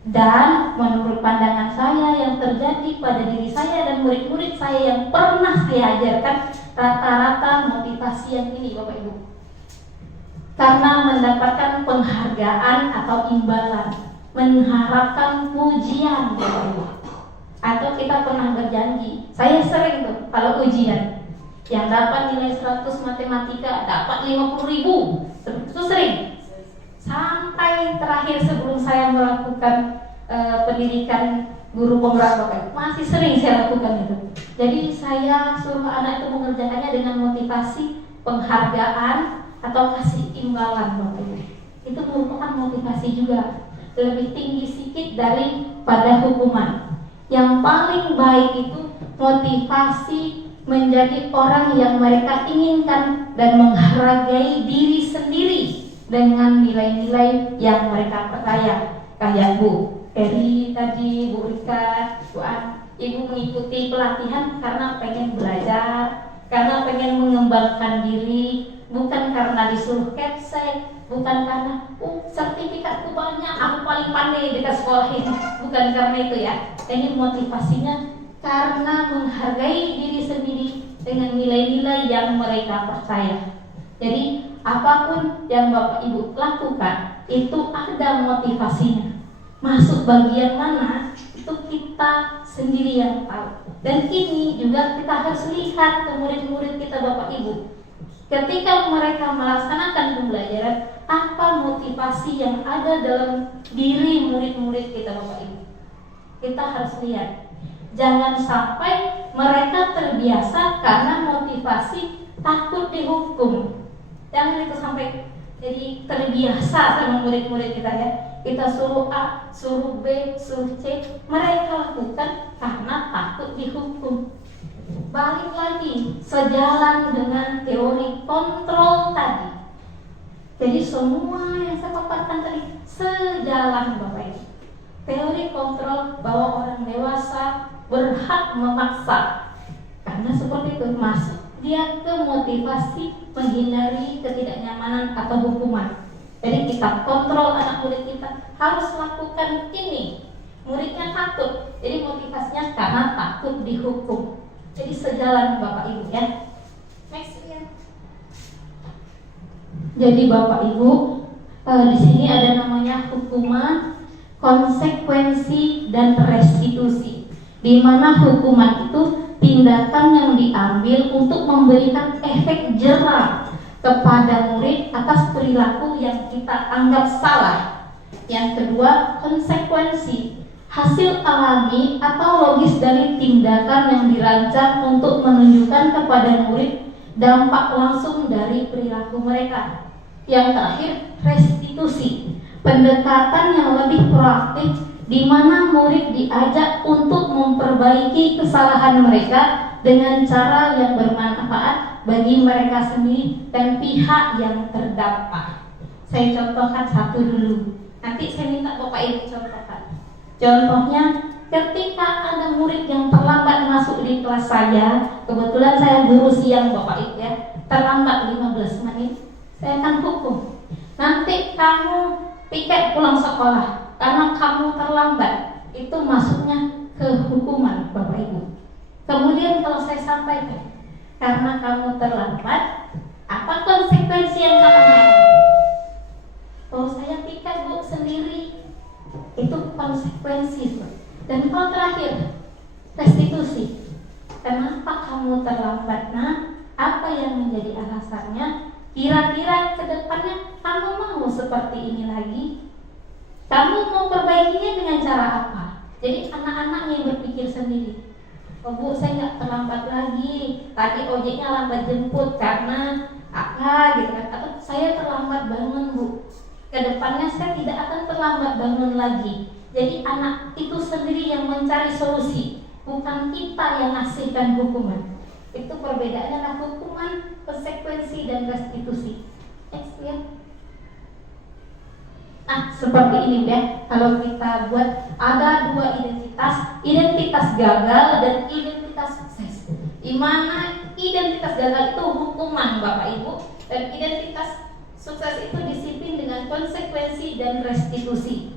Dan menurut pandangan saya yang terjadi pada diri saya dan murid-murid saya yang pernah saya ajarkan, rata-rata motivasi yang ini Bapak Ibu, karena mendapatkan penghargaan atau imbalan, mengharapkan pujian Bapak Ibu. Atau kita pernah berjanji, saya sering tuh kalau ujian yang dapat nilai 100 matematika dapat 50.000, itu sering. Sampai terakhir sebelum saya melakukan pendidikan guru penggerak Bapak Ibu, masih sering saya lakukan itu. Jadi saya suruh anak itu mengerjakannya dengan motivasi penghargaan atau kasih imbalan Bapak Ibu. Itu merupakan motivasi juga, lebih tinggi sedikit daripada hukuman. Yang paling baik itu motivasi menjadi orang yang mereka inginkan dan menghargai diri sendiri dengan nilai-nilai yang mereka percaya. Kayak Bu Eri tadi, Bu Rika, Bu An, Ibu mengikuti pelatihan karena pengen belajar, karena pengen mengembangkan diri, bukan karena disuruh capsek, bukan karena sertifikatku banyak, aku paling pandai dekat sekolah ini, bukan karena itu ya. Ini motivasinya karena menghargai diri sendiri dengan nilai-nilai yang mereka percaya. Jadi apapun yang Bapak Ibu lakukan itu ada motivasinya. Masuk bagian mana itu kita sendiri yang tahu. Dan ini juga kita harus lihat ke murid-murid kita Bapak Ibu. Ketika mereka melaksanakan pembelajaran, apa motivasi yang ada dalam diri murid-murid kita Bapak Ibu. Kita harus lihat. Jangan sampai mereka terbiasa karena motivasi takut dihukum. Jangan itu sampai jadi terbiasa sama murid-murid kita ya. Kita suruh A, suruh B, suruh C, mereka lakukan karena takut dihukum. Balik lagi, sejalan dengan teori kontrol tadi. Jadi semua yang saya paparkan tadi sejalan Bapak Ibu. Teori kontrol bahwa orang dewasa berhak memaksa, karena seperti itu masuk dia ke motivasi menghindari ketidaknyamanan atau hukuman. Jadi kita kontrol anak murid kita harus lakukan ini. Muridnya takut, jadi motivasinya karena takut dihukum. Jadi sejalan Bapak Ibu ya. Next ya. Jadi Bapak Ibu, di sini ada namanya hukuman, konsekuensi dan restitusi. Di mana hukuman itu tindakan yang diambil untuk memberikan efek jera kepada murid atas perilaku yang kita anggap salah. Yang kedua, konsekuensi, hasil alami atau logis dari tindakan yang dirancang untuk menunjukkan kepada murid dampak langsung dari perilaku mereka. Yang terakhir, restitusi, pendekatan yang lebih proaktif di mana murid diajak untuk memperbaiki kesalahan mereka dengan cara yang bermanfaat bagi mereka sendiri dan pihak yang terdampak. Saya contohkan satu dulu. Nanti saya minta Bapak Ibu contohkan. Contohnya, ketika ada murid yang terlambat masuk di kelas saya, kebetulan saya guru siang Bapak Ibu ya, terlambat 15 menit, saya akan hukum. Nanti kamu piket pulang sekolah karena kamu terlambat. Itu masuknya ke hukuman Bapak Ibu. Kemudian kalau saya sampaikan, karena kamu terlambat, apa konsekuensi yang kamu mau? Kalau saya piket Bu sendiri, itu konsekuensi. Dan kalau terakhir, restitusi. Kenapa kamu terlambat? Nah, apa yang menjadi alasannya? Kira-kira ke depannya kamu mau seperti ini lagi? Kamu mau perbaikinya dengan cara apa? Jadi anak-anaknya yang berpikir sendiri. Oh Bu, saya nggak terlambat lagi. Tadi ojeknya lambat jemput karena apa gitu kan? Atau saya terlambat bangun Bu. Kedepannya saya tidak akan terlambat bangun lagi. Jadi anak itu sendiri yang mencari solusi, bukan kita yang ngasihkan hukuman. Itu perbedaannya antara hukuman, konsekuensi dan restitusi. Next ya. Nah, seperti ini ya. Kalau kita buat ada dua identitas gagal dan identitas sukses. Di mana identitas gagal itu hukuman Bapak Ibu dan identitas Sukses itu disiplin dengan konsekuensi dan restitusi.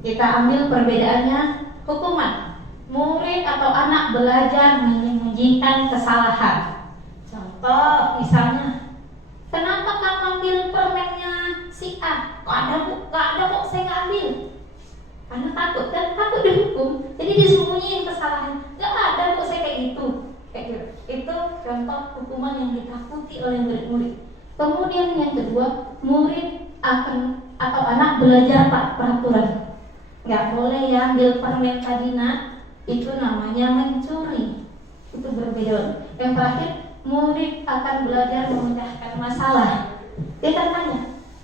Kita ambil perbedaannya. Hukuman, murid atau anak belajar menyembunyikan kesalahan. Contoh misalnya, kenapa kamu ambil permennya si A? Kok ada kok saya nggak ambil? Karena takut kan, takut dihukum. Jadi disembunyiin kesalahan. Nggak ada kok saya kayak gitu. Kayak gitu. Itu contoh hukuman yang ditakuti oleh murid-murid. Kemudian yang kedua, murid akan atau anak belajar peraturan. Nggak boleh ya ambil permen tadi nak, itu namanya mencuri. Itu berbeda. Yang terakhir, murid akan belajar memecahkan masalah. Dia akan tanya,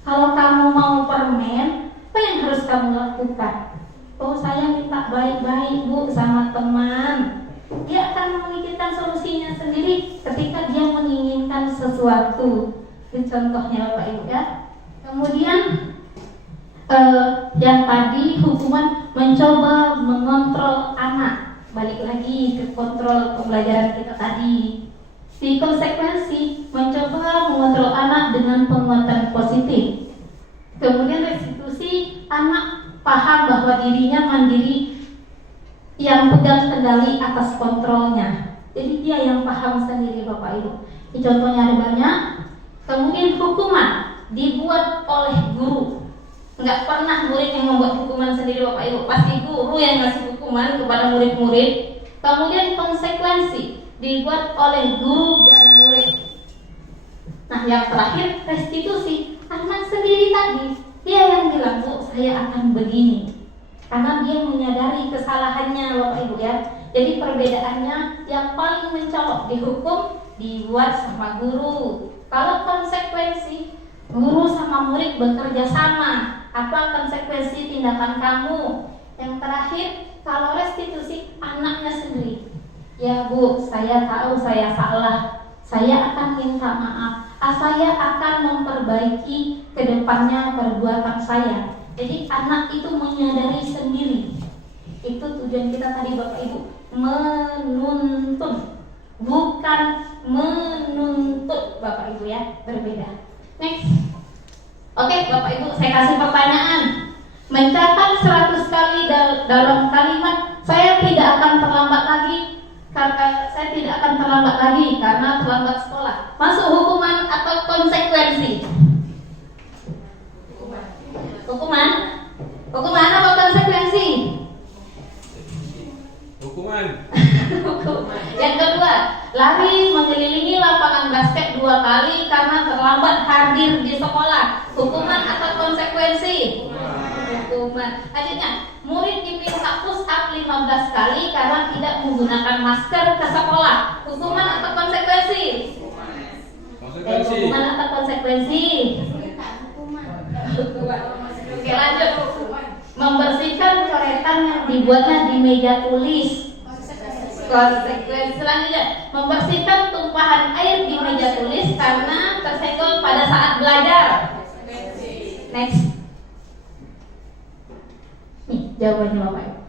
kalau kamu mau permen, apa yang harus kamu lakukan? Oh, saya minta baik-baik bu sama teman. Dia akan memikirkan solusinya sendiri ketika dia menginginkan sesuatu. Itu contohnya Bapak Ibu ya. Kemudian yang tadi hukuman mencoba mengontrol anak. Balik lagi ke kontrol pembelajaran kita tadi. Di konsekuensi mencoba mengontrol anak dengan penguatan positif. Kemudian restitusi, anak paham bahwa dirinya mandiri yang pegang kendali atas kontrolnya. Jadi dia yang paham sendiri Bapak Ibu. Ini contohnya ada banyak. Kemudian hukuman dibuat oleh guru. Enggak pernah murid yang membuat hukuman sendiri Bapak Ibu. Pasti guru yang ngasih hukuman kepada murid-murid. Kemudian konsekuensi dibuat oleh guru dan murid. Nah yang terakhir restitusi, anak sendiri tadi. Dia yang bilang, bu saya akan begini. Karena dia menyadari kesalahannya Bapak Ibu ya. Jadi perbedaannya yang paling mencolok dihukum dibuat sama guru. Kalau konsekuensi, guru sama murid bekerja sama. Apa konsekuensi tindakan kamu? Yang terakhir, kalau restitusi, anaknya sendiri. Ya bu, saya tahu saya salah. Saya akan minta maaf. Saya akan memperbaiki ke depannya perbuatan saya. Jadi anak itu menyadari sendiri. Itu tujuan kita tadi Bapak Ibu, menuntun, bukan menuntut Bapak Ibu ya, berbeda. Next. Oke Bapak Ibu, saya kasih pertanyaan. Mencatat 100 kali dalam kalimat, saya tidak akan terlambat lagi. Saya tidak akan terlambat lagi karena terlambat sekolah. Masuk hukuman atau konsekuensi? Hukuman? Hukuman apa konsekuensi? Hukuman. Yang kedua, lari mengelilingi lapangan basket 2 kali karena terlambat hadir di sekolah. Hukuman atau konsekuensi? Hukuman. Lanjutnya, murid diminta push up 15 kali karena tidak menggunakan masker ke sekolah. Hukuman atau konsekuensi? Hukuman atau konsekuensi? Hukuman. Oke lanjut. Membersihkan coretan yang dibuatnya di meja tulis. Konsekuensi selanjutnya, membersihkan tumpahan air di meja tulis karena tersenggol pada saat belajar. Next. Nih jawabannya Bapak Ibu.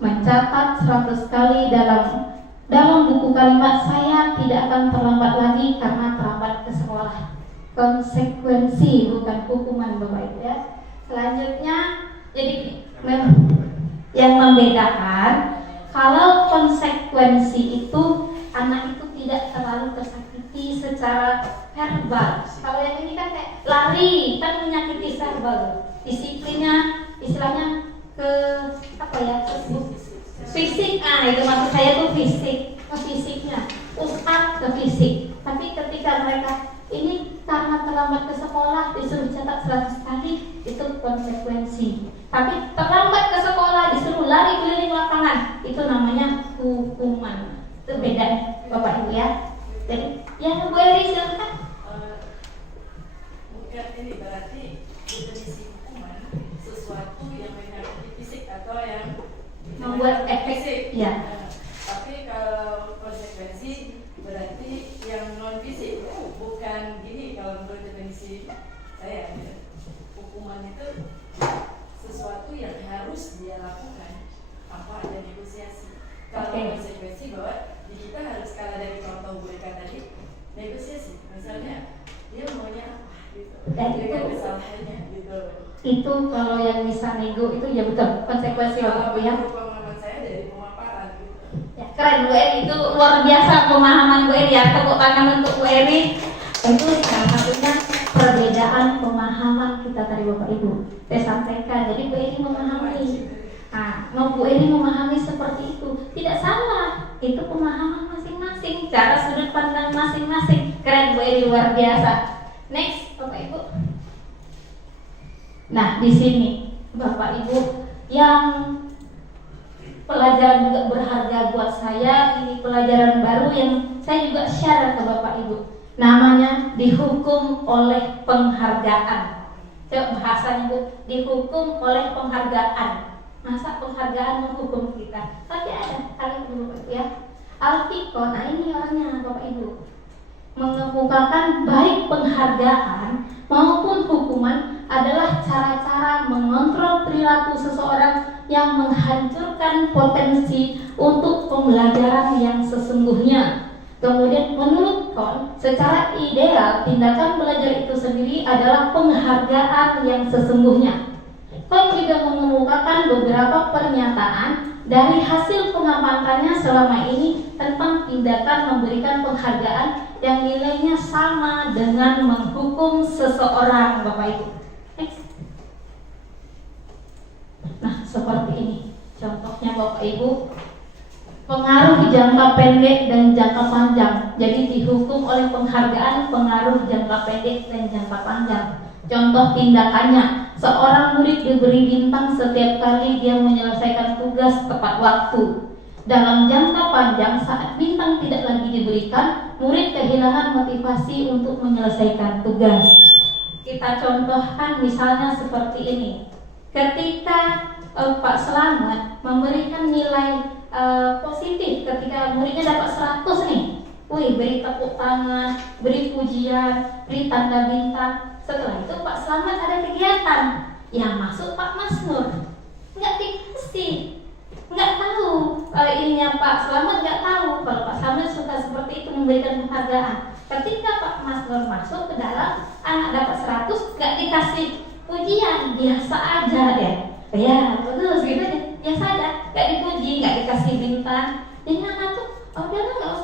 Mencatat 100 kali dalam buku kalimat, saya tidak akan terlambat lagi karena terlambat ke sekolah. Konsekuensi bukan hukuman Bapak Ibu ya. Selanjutnya, jadi yang membedakan, kalau konsekuensi itu anak itu tidak terlalu tersakiti secara verbal. Kalau yang ini kan kayak lari, kan menyakiti verbal. Disiplinnya, istilahnya ke apa ya? Fisik. Itu maksud saya tuh fisik, ke fisiknya. Push up ke fisik. Tapi ketika mereka ini karena terlambat ke sekolah disuruh catat 100 kali, itu konsekuensi. Tapi terlambat ke sekolah disuruh lari keliling lapangan, itu namanya hukuman. Itu beda Bapak Ibu ya. Jadi yang Bu Eri silakan. Bukan ini berarti definisi hukuman sesuatu yang menyakiti fisik atau yang Membuat efek fisik. ya. Tapi kalau konsekuensi berarti yang non fisik, bukan gini kalau menurut definisi saya. Hukuman itu sesuatu yang harus dia lakukan tanpa ada negosiasi. Kalau konsekuensi bahwa kita harus, kalau dari contoh mereka tadi, negosiasi. Misalnya dia maunya apa? Dan dengan kesalahannya gitu. itu kalau yang bisa nego itu ya betul konsekuensi Bapak Ibu ya. Pengalaman saya dari pemaparan gitu. Ya, keren Bu Eri, itu luar biasa pemahaman Bu Eri ya. Tepuk tangan untuk Bu Eri. Itu salah satunya perbedaan pemahaman kita tadi Bapak Ibu. Saya sampaikan, jadi Bu Eri memahami. Nah, mau Bu Eri memahami seperti itu tidak salah. Itu pemahaman masing-masing, cara sudut pandang masing-masing. Keren Bu Eri, luar biasa. Next, Bapak Ibu. Nah, di sini Bapak Ibu yang pelajaran juga berharga buat saya, ini pelajaran baru yang saya juga share ke Bapak Ibu. Namanya dihukum oleh penghargaan. Coba bahasanya Bu, dihukum oleh penghargaan. Masa penghargaan menghukum kita? Tapi ada kali itu Bapak Ibu ya. Al-Fiqh, nah ini orangnya Bapak Ibu, mengemukakan baik penghargaan maupun hukuman adalah cara-cara mengontrol perilaku seseorang yang menghancurkan potensi untuk pembelajaran yang sesungguhnya. Kemudian menurut Kon, secara ideal tindakan belajar itu sendiri adalah penghargaan yang sesungguhnya. Kon juga mengemukakan beberapa pernyataan dari hasil pengamatannya selama ini tentang tindakan memberikan penghargaan yang nilainya sama dengan menghukum seseorang, Bapak Ibu. Next. Nah, seperti ini contohnya Bapak Ibu, pengaruh jangka pendek dan jangka panjang. Jadi dihukum oleh penghargaan, pengaruh jangka pendek dan jangka panjang. Contoh tindakannya, seorang murid diberi bintang setiap kali dia menyelesaikan tugas tepat waktu. Dalam jangka panjang, saat bintang tidak lagi diberikan, murid kehilangan motivasi untuk menyelesaikan tugas. Kita contohkan misalnya seperti ini. Ketika Pak Selamat memberikan nilai positif ketika muridnya dapat 100 nih, wih, beri tepuk tangan, beri pujian, beri tanda bintang. Setelah itu Pak Selamat ada kegiatan, yang masuk Pak Masnur, nggak dikasih, nggak tahu ininya Pak Selamat nggak tahu kalau Pak Selamat suka seperti itu memberikan penghargaan. Ketika Pak Masnur masuk ke dalam, anak dapat 100 nggak dikasih pujian, biasa aja deh. Ya, bagus gitu aja, biasa aja, nggak dipuji, nggak dikasih bintang. Jadi anak tuh, oh udahlah nggak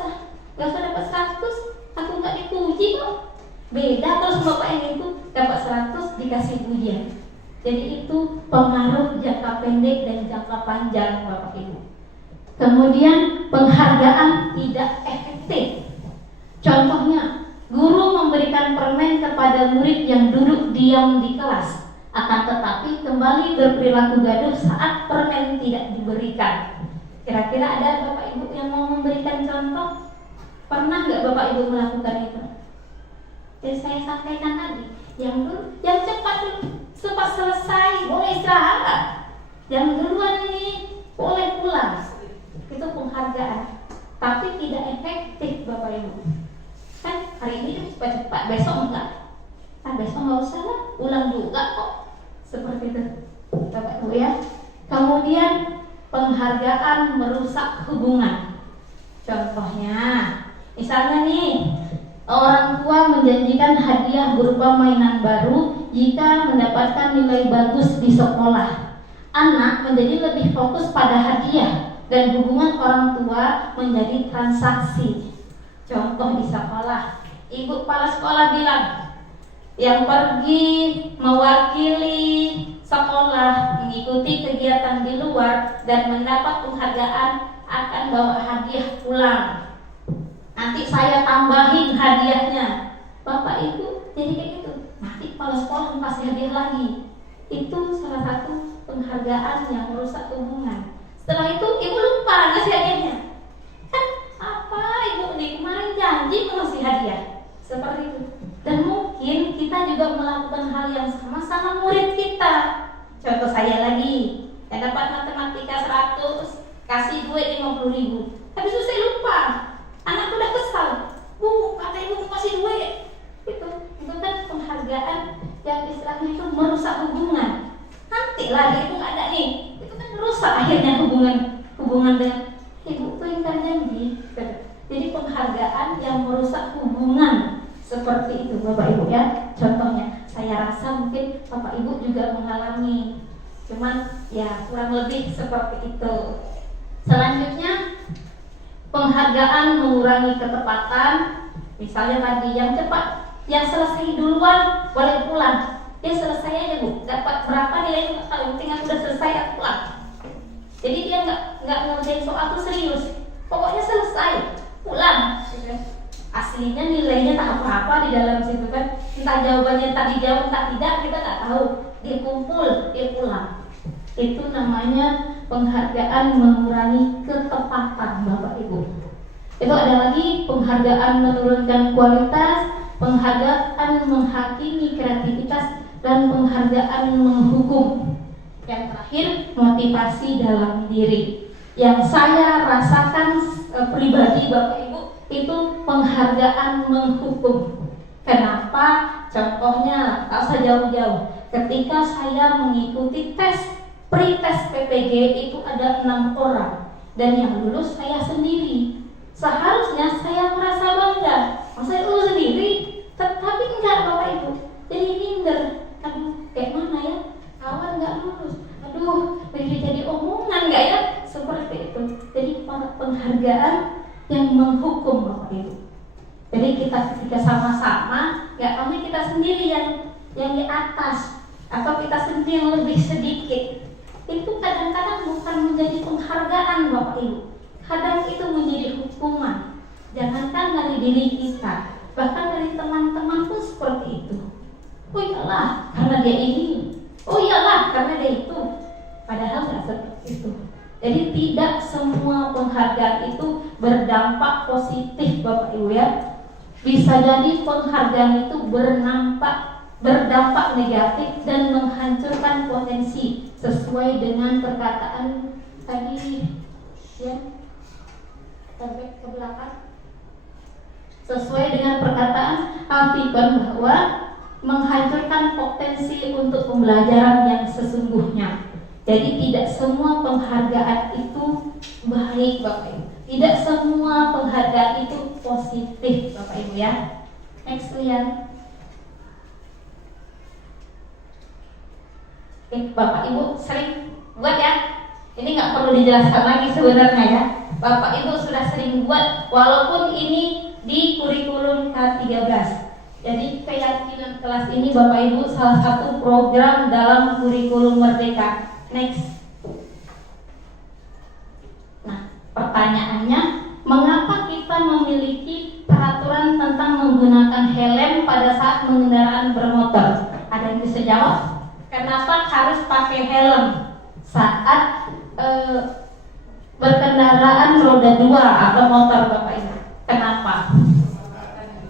usah dapat 100, aku nggak dipuji kok. Beda kalau sama Bapak yang itu dapat 100 dikasih pujian. Jadi itu pengaruh jangka pendek dan jangka panjang Bapak Ibu. Kemudian penghargaan tidak efektif. Contohnya, guru memberikan permen kepada murid yang duduk diam di kelas, akan tetapi kembali berperilaku gaduh saat permen tidak diberikan. Kira-kira ada Bapak Ibu yang mau memberikan contoh? Pernah nggak Bapak Ibu melakukan itu? Jadi saya sampaikan tadi, yang cepat dulu, cepat selesai, boleh istirahat. Yang duluan ini boleh pulang. Itu penghargaan, tapi tidak efektif Bapak Ibu. Kan hari ini cepat-cepat, besok enggak. Besok nggak usah lah, ulang juga kok. Seperti itu Bapak Ibu ya. Kemudian penghargaan merusak hubungan. Contohnya, misalnya nih, orang tua menjanjikan hadiah berupa mainan baru jika mendapatkan nilai bagus di sekolah. Anak menjadi lebih fokus pada hadiah dan hubungan orang tua menjadi transaksi. Contoh di sekolah, ibu kepala sekolah bilang, yang pergi mewakili sekolah mengikuti kegiatan di luar dan mendapat penghargaan akan bawa hadiah pulang. Nanti saya tambahin hadiahnya. Bapak Ibu jadi kayak gitu. Nanti kepala sekolah kasih hadiah lagi. Itu salah satu penghargaan yang merusak hubungan. Setelah itu ibu lupa ngasih hadiahnya. Kan apa ibu nih kemarin janji mau ngasih hadiah. Seperti itu. Dan mungkin kita juga melakukan hal yang sama murid kita. Contoh saya lagi, yang dapat matematika 100, kasih duit 50.000. Habis itu saya lupa. Anak udah kesal, Bu, kata ibu kasih duit. Itu kan penghargaan yang istilahnya itu merusak hubungan. Nanti lagi ibu nggak ada nih, itu kan merusak akhirnya hubungan dengan ibu tuh yang janji. Jadi penghargaan yang merusak hubungan seperti itu Bapak Ibu ya. Contohnya Saya rasa mungkin Bapak Ibu juga mengalami, cuman ya kurang lebih seperti itu. Selanjutnya, penghargaan mengurangi ketepatan. Misalnya tadi yang cepat, yang selesai duluan boleh pulang. Dia selesai aja Bu, dapat berapa nilai nggak tahu, yang penting aku udah selesai aku pulang. Jadi dia nggak ngerjain soal itu serius, pokoknya selesai pulang. Aslinya nilainya tak apa-apa di dalam situ kan, entah jawabannya tak dijawab entah tidak kita nggak tahu. Dia kumpul, dia pulang. Itu namanya penghargaan mengurangi ketepatan Bapak Ibu. Itu ada lagi penghargaan menurunkan kualitas, penghargaan menghakimi kreativitas, dan penghargaan menghukum. Yang terakhir, motivasi dalam diri. Yang saya rasakan pribadi Bapak Ibu itu penghargaan menghukum. Kenapa? Contohnya, tak usah jauh-jauh. Ketika saya mengikuti tes pre-tes PPG itu ada 6 orang dan yang lulus saya sendiri. Seharusnya saya merasa bangga, masa lulus sendiri, tetapi enggak Bapak Ibu. Jadi minder, aduh kayak mana ya, kawan nggak lulus, aduh jadi omongan nggak ya, seperti itu. Jadi penghargaan yang menghukum Bapak Ibu. Jadi kita ketika sama-sama, nggak tahunya kita sendiri yang di atas atau kita sendiri yang lebih sedikit. Itu kadang-kadang bukan menjadi penghargaan Bapak Ibu, kadang itu menjadi hukuman. Jangankan dari diri kita, bahkan dari teman-teman pun seperti itu. Oh iyalah karena dia ini, oh iyalah karena dia itu. Padahal nggak seperti itu. Jadi tidak semua penghargaan itu berdampak positif Bapak Ibu ya. Bisa jadi penghargaan itu berdampak negatif dan menghancurkan potensi sesuai dengan perkataan tadi ya, ke belakang, sesuai dengan perkataan Alfiqan bahwa menghancurkan potensi untuk pembelajaran yang sesungguhnya. Jadi tidak semua penghargaan itu baik Bapak Ibu, tidak semua penghargaan itu positif Bapak Ibu ya. Next lihat. Bapak Ibu sering buat ya. Ini nggak perlu dijelaskan lagi sebenarnya ya. Bapak Ibu sudah sering buat, walaupun ini di kurikulum K13. Jadi keyakinan kelas ini Bapak Ibu salah satu program dalam kurikulum Merdeka. Next. Nah, pertanyaannya, mengapa kita memiliki peraturan tentang menggunakan helm pada saat mengendaraan bermotor? Ada yang bisa jawab? Kenapa harus pakai helm saat berkendaraan roda 2 atau motor Bapak Ibu? Kenapa?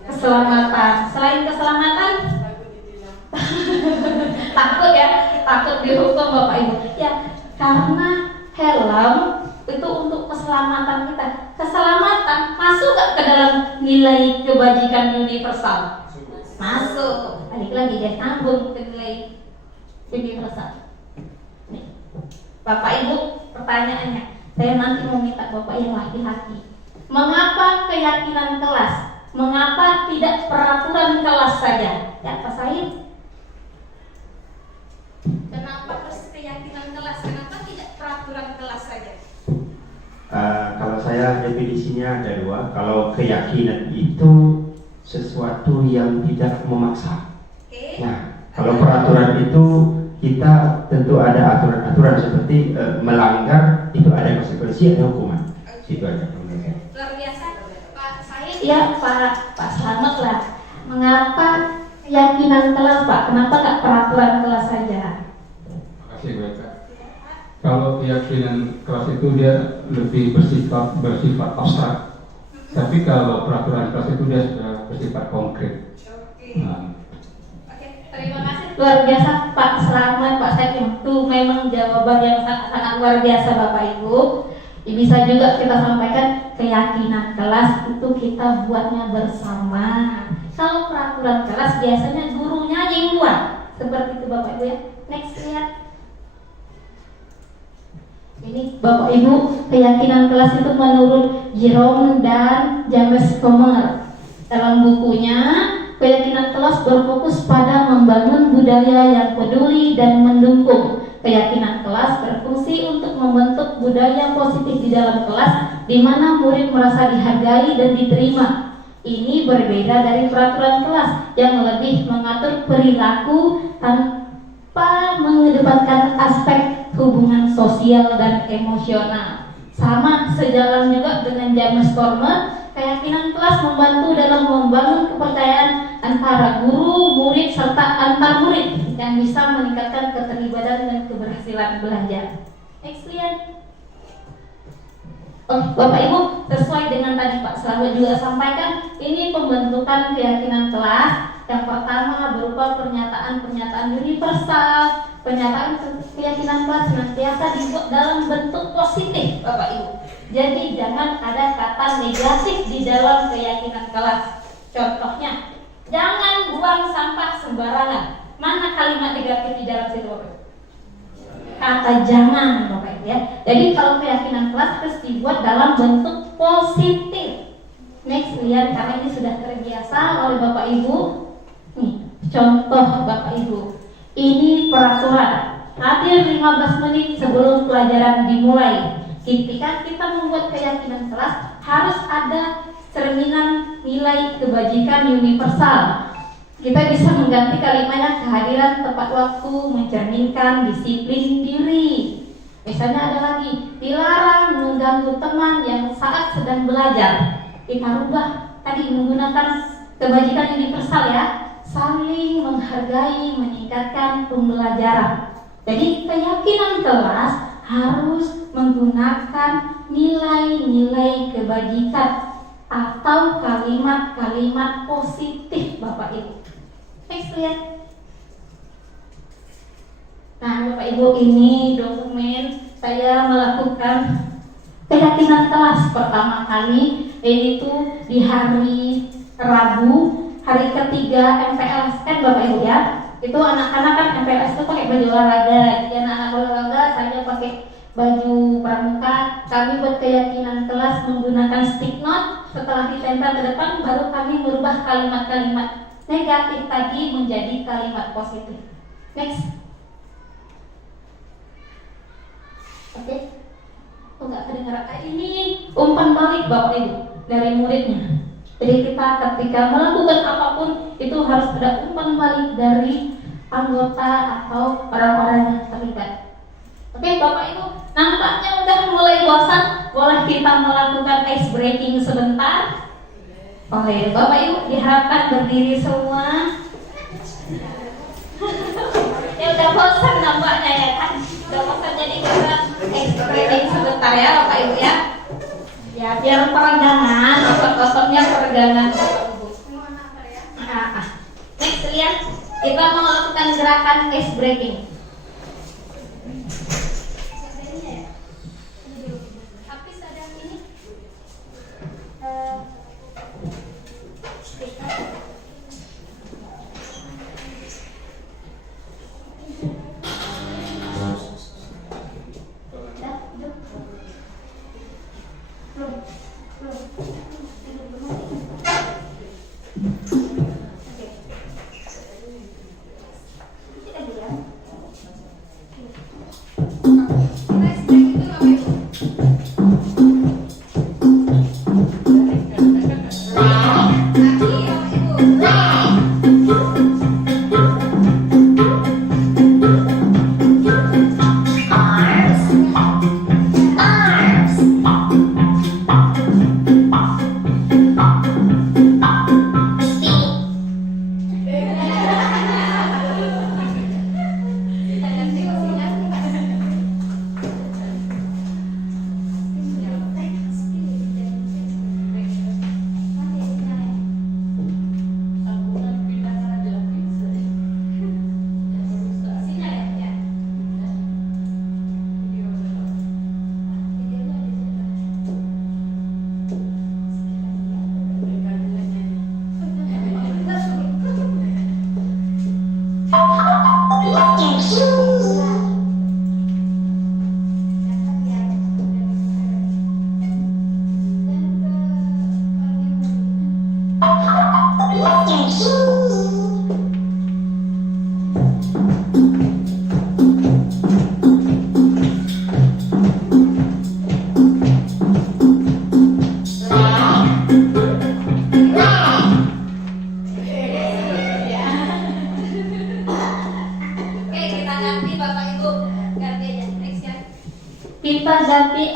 Keselamatan. Selain keselamatan, takut ya, takut dihukum Bapak Ibu. Ya, karena helm itu untuk keselamatan kita. Keselamatan masuk gak ke dalam nilai kebajikan universal? Masuk. Balik lagi dia tanggung ke nilai universal. Nih, Bapak Ibu, pertanyaannya, saya nanti mau minta Bapak yang laki-laki. Mengapa keyakinan kelas? Mengapa tidak peraturan kelas saja? Ya, Pak Said. Kenapa keyakinan kelas? Kenapa tidak peraturan kelas saja? Kalau saya definisinya ada 2. Kalau keyakinan itu sesuatu yang tidak memaksa. Nah, kalau peraturan itu kita tentu ada aturan-aturan seperti melanggar itu ada konsekuensi, ada hukuman. Itu aja. Luar biasa, Pak Said. Ya, Pak Slamet lah. Mengapa keyakinan kelas Pak? Kenapa nggak peraturan kelas saja? Terima kasih Bu Eka. Kalau keyakinan kelas itu dia lebih bersifat abstrak. Tapi kalau peraturan kelas itu dia sudah bersifat konkret. Nah. Terima kasih. Luar biasa Pak Slamet, Pak Said. Itu memang jawaban yang sangat luar biasa Bapak Ibu. Bisa juga kita sampaikan keyakinan kelas itu kita buatnya bersama. Kalau peraturan kelas biasanya gurunya yang buat. Seperti itu Bapak Ibu ya. Next lihat. Ini Bapak Ibu, keyakinan kelas itu menurut Jerome dan James Comer. Dalam bukunya, keyakinan kelas berfokus pada membangun budaya yang peduli dan mendukung. Keyakinan kelas berfungsi untuk membentuk budaya positif di dalam kelas, di mana murid merasa dihargai dan diterima. Ini berbeda dari peraturan kelas yang lebih mengatur perilaku tanpa mengedepankan aspek hubungan sosial dan emosional. Sama sejalan juga dengan James Former, keyakinan kelas membantu dalam membangun kepercayaan antara guru, murid, serta antar murid yang bisa meningkatkan keterlibatan dan keberhasilan belajar. Next slide. Bapak Ibu, sesuai dengan tadi Pak Selamat juga sampaikan, ini pembentukan keyakinan kelas. Yang pertama berupa pernyataan-pernyataan universal, pernyataan keyakinan kelas senantiasa dibuat dalam bentuk positif, Bapak Ibu. Jadi jangan ada kata negatif di dalam keyakinan kelas. Contohnya, jangan buang sampah sembarangan. Mana kalimat negatif di dalam situ, Bapak Ibu? Kata jangan, Bapak Ibu ya. Jadi kalau keyakinan kelas harus dibuat dalam bentuk positif. Next, lihat karena ini sudah terbiasa oleh Bapak Ibu. Nih, contoh Bapak Ibu. Ini peraturan. Hadir 15 menit sebelum pelajaran dimulai. Ketika kita membuat keyakinan kelas, harus ada cerminan nilai kebajikan universal. Kita bisa mengganti kalimatnya kehadiran tepat waktu, mencerminkan disiplin diri. Misalnya ada lagi, dilarang mengganggu teman yang saat sedang belajar. Kita rubah tadi menggunakan kebajikan universal ya, saling menghargai, meningkatkan pembelajaran. Jadi keyakinan kelas harus menggunakan nilai-nilai kebajikan atau kalimat-kalimat positif, Bapak Ibu. Next lihat. Nah, Bapak Ibu, ini dokumen saya melakukan keyakinan kelas pertama kali, yaitu di hari Rabu, hari ketiga MPLSN, Bapak Ibu ya. Itu anak-anak kan MPLS itu pakai baju olahraga. Jadi anak-anak olahraga, saya pakai baju pramuka. Kami buat keyakinan kelas menggunakan stick note. Setelah ditempel ke depan, baru kami merubah kalimat-kalimat negatif tadi menjadi kalimat positif. Next. Oke. Oh, enggak kedengaran. Ini umpan balik Bapak Ibu dari muridnya. Jadi kita ketika melakukan apapun itu harus ada umpan balik dari anggota atau orang-orang yang terlibat. Oke Bapak Ibu, nampaknya udah mulai bosan. Boleh kita melakukan ice breaking sebentar? Oke Bapak Ibu, diharapkan berdiri semua. Ya udah bosan nampaknya ya kan? Udah bosan, jadi kita ice breaking sebentar ya Bapak Ibu ya. Ya biar peregangan, otot-ototnya peregangan Bapak Ibu. Next lihat, kita mau melakukan gerakan ice breaking.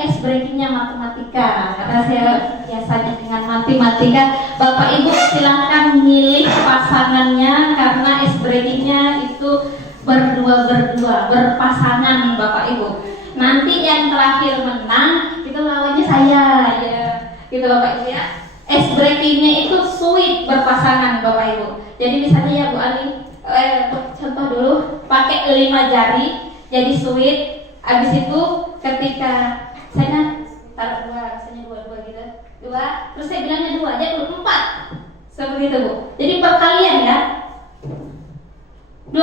ice breakingnya matematika. Karena saya biasanya dengan matematika. Bapak Ibu silahkan milih pasangannya karena ice breakingnya itu berdua, berpasangan Bapak Ibu. Nanti yang terakhir menang itu lawannya saya ya. Gitu Bapak Ibu ya. Ice breakingnya itu sweet berpasangan Bapak Ibu. Jadi misalnya ya Bu Ali, contoh dulu pakai 5 jari jadi sweet. Habis itu ketika saya taruh 2, misalnya 2 gitu, 2, terus saya bilangnya 2, jadi 4. Seperti itu Bu. Jadi perkalian ya. 20.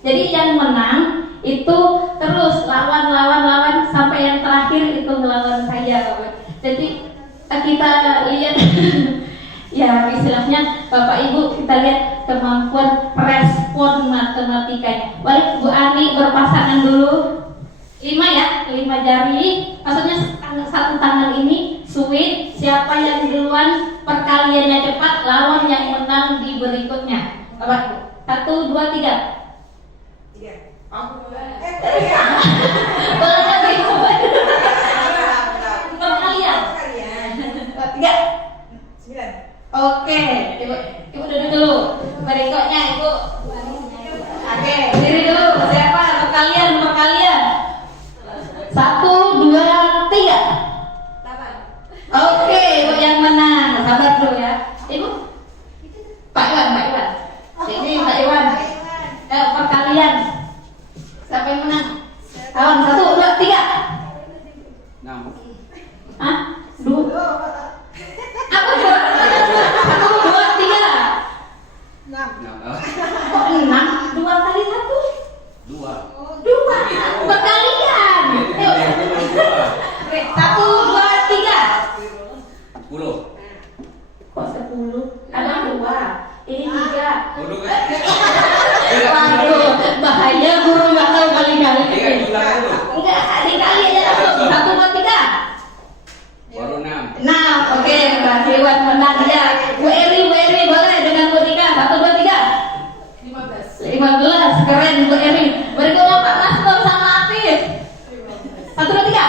Jadi yang menang itu terus lawan sampai yang terakhir itu melawan saya Bapak. Jadi kita lihat ya istilahnya Bapak Ibu, kita lihat kemampuan respon matematikanya. Boleh Bu Ani berpasangan dulu 5 ya, 5 jari, maksudnya satu tangan ini sweet. Siapa yang duluan perkaliannya cepat, lawan yang menang di berikutnya. Bapak Ibu, 1, 2, 3. Boleh lagi perkalian 3. Oke, ibu duduk dulu. Berikutnya ibu. Oke, diri dulu. Siapa perkalian? 1, 2, 3. Oke, ibu yang menang. Sabar dulu ya, ibu. Pak Iwan. Ini Pak Iwan. Perkalian. Siapa yang menang? Lawan 1, 2, 3. 6. Hah? 2. Apa 1, 2, 3. 6. Kok 6? 2 kali 1? 2. Perkalian. Yuk. 1, 2, 3. 10. Kok 10? Ada 2. Ini 3. Waduh. Waduh, bahaya guru nggak tahu kali-kali. Enggak, dikali aja langsung. 1, 2, 3. Baru 6. Nah, oke, Mbak Dewan menang ya. Bu Eri boleh dengan Bu Tika. 1, 2, 3. 15. Keren Bu Eri. Berikutnya Pak Master sama Afif. 1, 2, 3.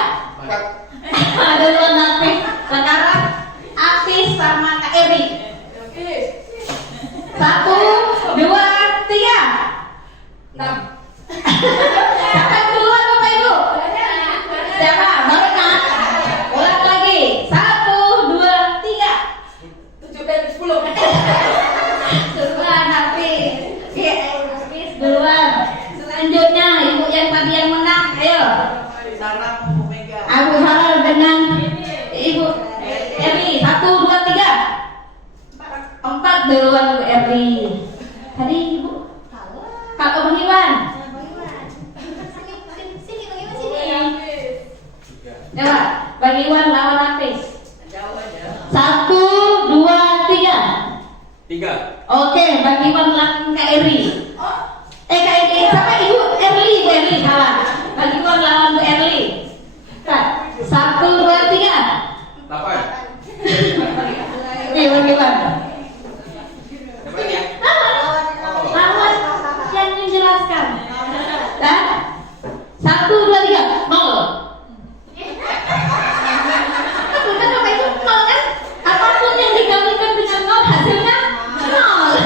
Ada 2 Afif. Sekarang Afif sama Kak Eri. 1, 2, 3. 6. Siapa yang duluan Bapak Ibu? Siapa? Barengan. Ulang lagi. 1, 2, 3. 7 dari 10. Duluan Hafiz. Iya, Hafiz duluan. Selanjutnya ibu yang tadi yang menang. Ayo. Aku Sarah dengan Ibu Eri. 1, 2, 3. 4 duluan Bu Eri. Tadi Ibu Kak Bang Iwan. Coba Bang Iwan lawan Hafiz. 1, 2, 3. 3. Oke, Bang Iwan lawan Kak Eri. Kak Eri sama Ibu Erli salah. Bang Iwan lawan Bu Erli. 1, 2, 3. 8. Nih Bang Iwan. Dapat ya? Lawan yang menjelaskan. Dan 1, 2, 3. 0. Bukan apa itu 0 kan? Apapun yang digabungkan dengan 0 hasilnya 0.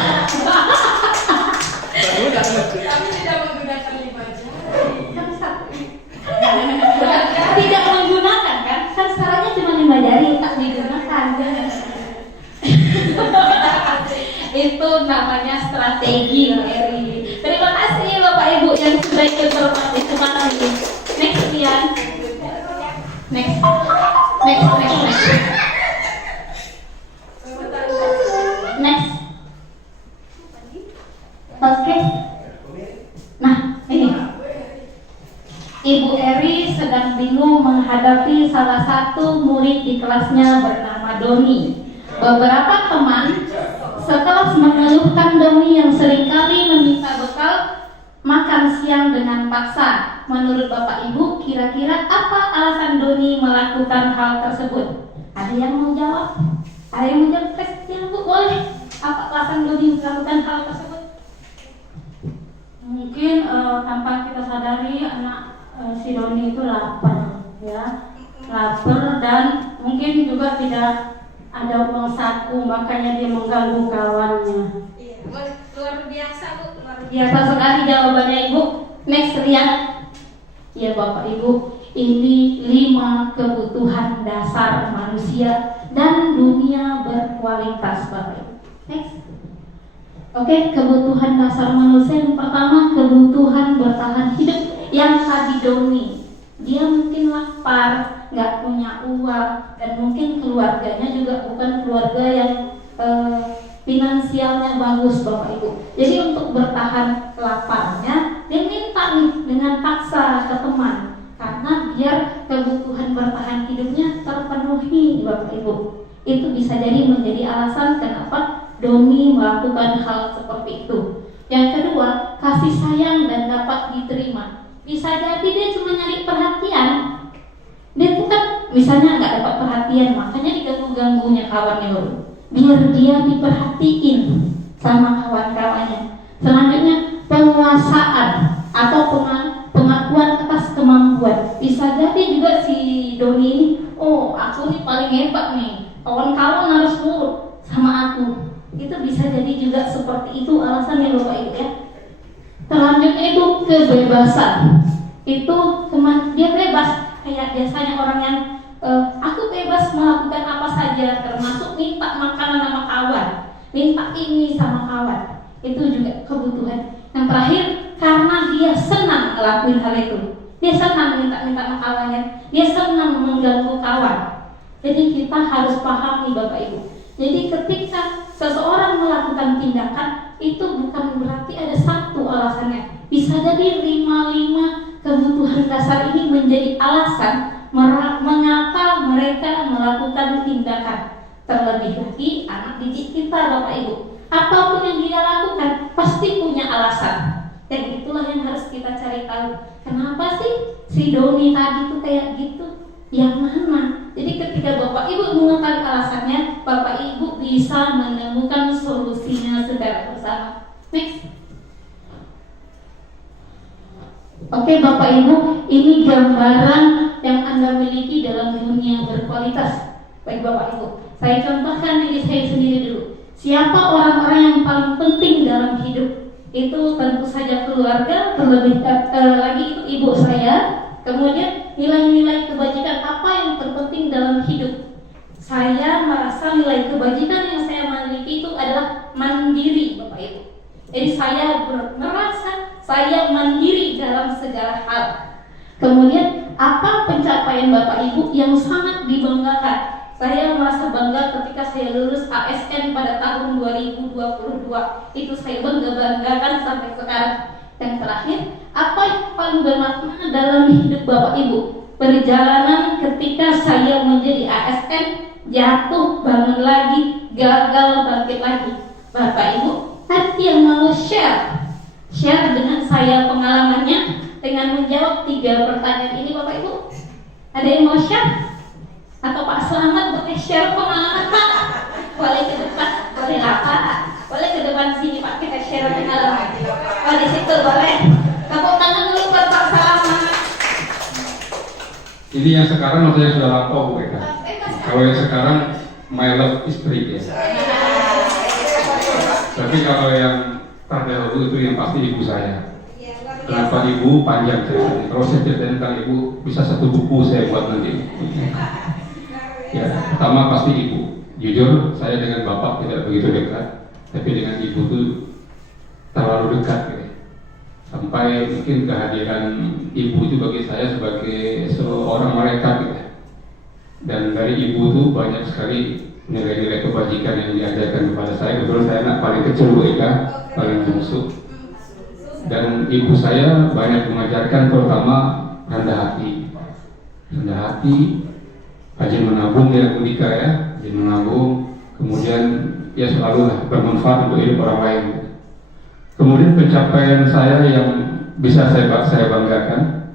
Tapi tidak menggunakan 5 jari. Tidak menggunakan kan? Kan caranya cuma 5 jari tak digunakan. Itu namanya strategi Eri. Terima kasih Bapak Ibu yang sudah ikut berpartisipasi. Next Ian. Next. Oke. Nah, ini Ibu Eri sedang bingung menghadapi salah satu murid di kelasnya bernama Doni. Beberapa teman sekelas mengeluhkan Doni yang seringkali meminta bekal makan siang dengan paksa. Menurut Bapak Ibu, kira-kira apa alasan Doni melakukan hal tersebut? Ada yang mau jawab? Ada yang mau jawab? Question Bu, boleh. Apa alasan Doni melakukan hal tersebut? Mungkin tanpa kita sadari anak si Doni itu lapar ya, lapar dan mungkin juga tidak ada uang saku, makanya dia mengganggu kawannya. Iya, luar biasa Bu, luar Biasa sekali jawabannya Ibu. Next, lihat. Ya Bapak Ibu, ini 5 kebutuhan dasar manusia dan dunia berkualitas Bapak Ibu. Next. Oke, kebutuhan dasar manusia yang pertama, kebutuhan bertahan hidup. Yang tadi Doni, dia mungkin lapar, nggak punya uang, dan mungkin keluarganya juga bukan keluarga yang finansialnya bagus Bapak Ibu. Jadi untuk bertahan laparnya, dia minta nih dengan paksa ke teman, karena biar kebutuhan bertahan hidupnya terpenuhi Bapak Ibu. Itu bisa jadi menjadi alasan kenapa Doni melakukan hal seperti itu. Yang kedua, kasih sayang dan dapat diterima. Bisa jadi dia cuma nyari perhatian. Dia tuh kan misalnya nggak dapat perhatian, makanya diganggu-ganggunya kawannya dulu, biar dia diperhatiin sama kawan-kawannya. Selanjutnya, penguasaan atau pengakuan atas kemampuan. Bisa jadi juga si Doni ini, oh aku nih paling hebat nih, kawan-kawan harus nurut sama aku. Itu bisa jadi juga seperti itu alasannya Bapak Ibu ya. Selanjutnya itu kebebasan. Itu dia bebas, kayak biasanya orang yang aku bebas melakukan apa saja, termasuk minta makanan sama kawan, minta ini sama kawan. Itu juga kebutuhan. Yang terakhir, karena dia senang ngelakuin hal itu. Dia senang minta-minta sama kawannya, dia senang mengganggu kawan. Jadi kita harus pahami Bapak Ibu. Jadi ketika seseorang melakukan tindakan, itu bukan berarti ada satu alasannya. Bisa jadi 5 kebutuhan dasar ini menjadi alasan mengapa mereka melakukan tindakan. Terlebih lagi anak didik kita Bapak Ibu, apapun yang dia lakukan pasti punya alasan. Dan itulah yang harus kita cari tahu. Kenapa sih si Doni tadi tuh kayak gitu? Yang mana? Jadi ketika Bapak Ibu mengetahui alasannya, Bapak Ibu bisa menemukan solusinya secara bersama. Next. Oke Bapak Ibu, ini gambaran yang Anda miliki dalam dunia berkualitas. Baik Bapak Ibu, saya contohkan diri saya sendiri dulu. Siapa orang-orang yang paling penting dalam hidup? Itu tentu saja keluarga, terlebih lagi itu ibu saya. Kemudian nilai-nilai kebajikan apa yang terpenting dalam hidup? Saya merasa nilai kebajikan yang saya miliki itu adalah mandiri Bapak Ibu. Jadi saya merasa saya mandiri dalam segala hal. Kemudian apa pencapaian Bapak Ibu yang sangat dibanggakan? Saya merasa bangga ketika saya lulus ASN pada tahun 2022. Itu saya banggakan sampai sekarang. Yang terakhir, apa yang paling bermakna dalam hidup Bapak Ibu? Perjalanan ketika saya menjadi ASN, jatuh, bangun lagi, gagal, bangkit lagi. Bapak Ibu, ada yang mau share dengan saya pengalamannya dengan menjawab 3 pertanyaan ini Bapak Ibu? Ada yang mau share? Atau Pak Selamat boleh share pengalaman Pak? Boleh ke depan, boleh apa? Boleh ke depan sini Pak, kita share pengalaman. Oh di situ boleh. Tepuk tangan dulu buat Pak Selamat. Ini yang sekarang maksudnya sudah lampau Bu Eka. Kalau yang sekarang my love istri ya. Tapi kalau yang terdahulu itu yang pasti ibu saya. Kenapa ibu panjang ceritanya? Kalau saya ceritain tentang ibu bisa 1 buku saya buat nanti. Ya, pertama pasti ibu. Jujur saya dengan bapak tidak begitu dekat, tapi dengan ibu tuh terlalu dekat gitu. Sampai mungkin kehadiran ibu itu bagi saya sebagai seorang malaikat gitu. Dan dari ibu tuh banyak sekali nilai-nilai kebajikan yang diajarkan kepada saya. Kebetulan saya anak paling kecil Bu Eka, paling bungsu. Dan ibu saya banyak mengajarkan terutama rendah hati. Rendah hati, rajin menabung ya Bu Dika ya, rajin menabung, kemudian ya selalu lah bermanfaat untuk hidup orang lain. Kemudian pencapaian saya yang bisa saya banggakan,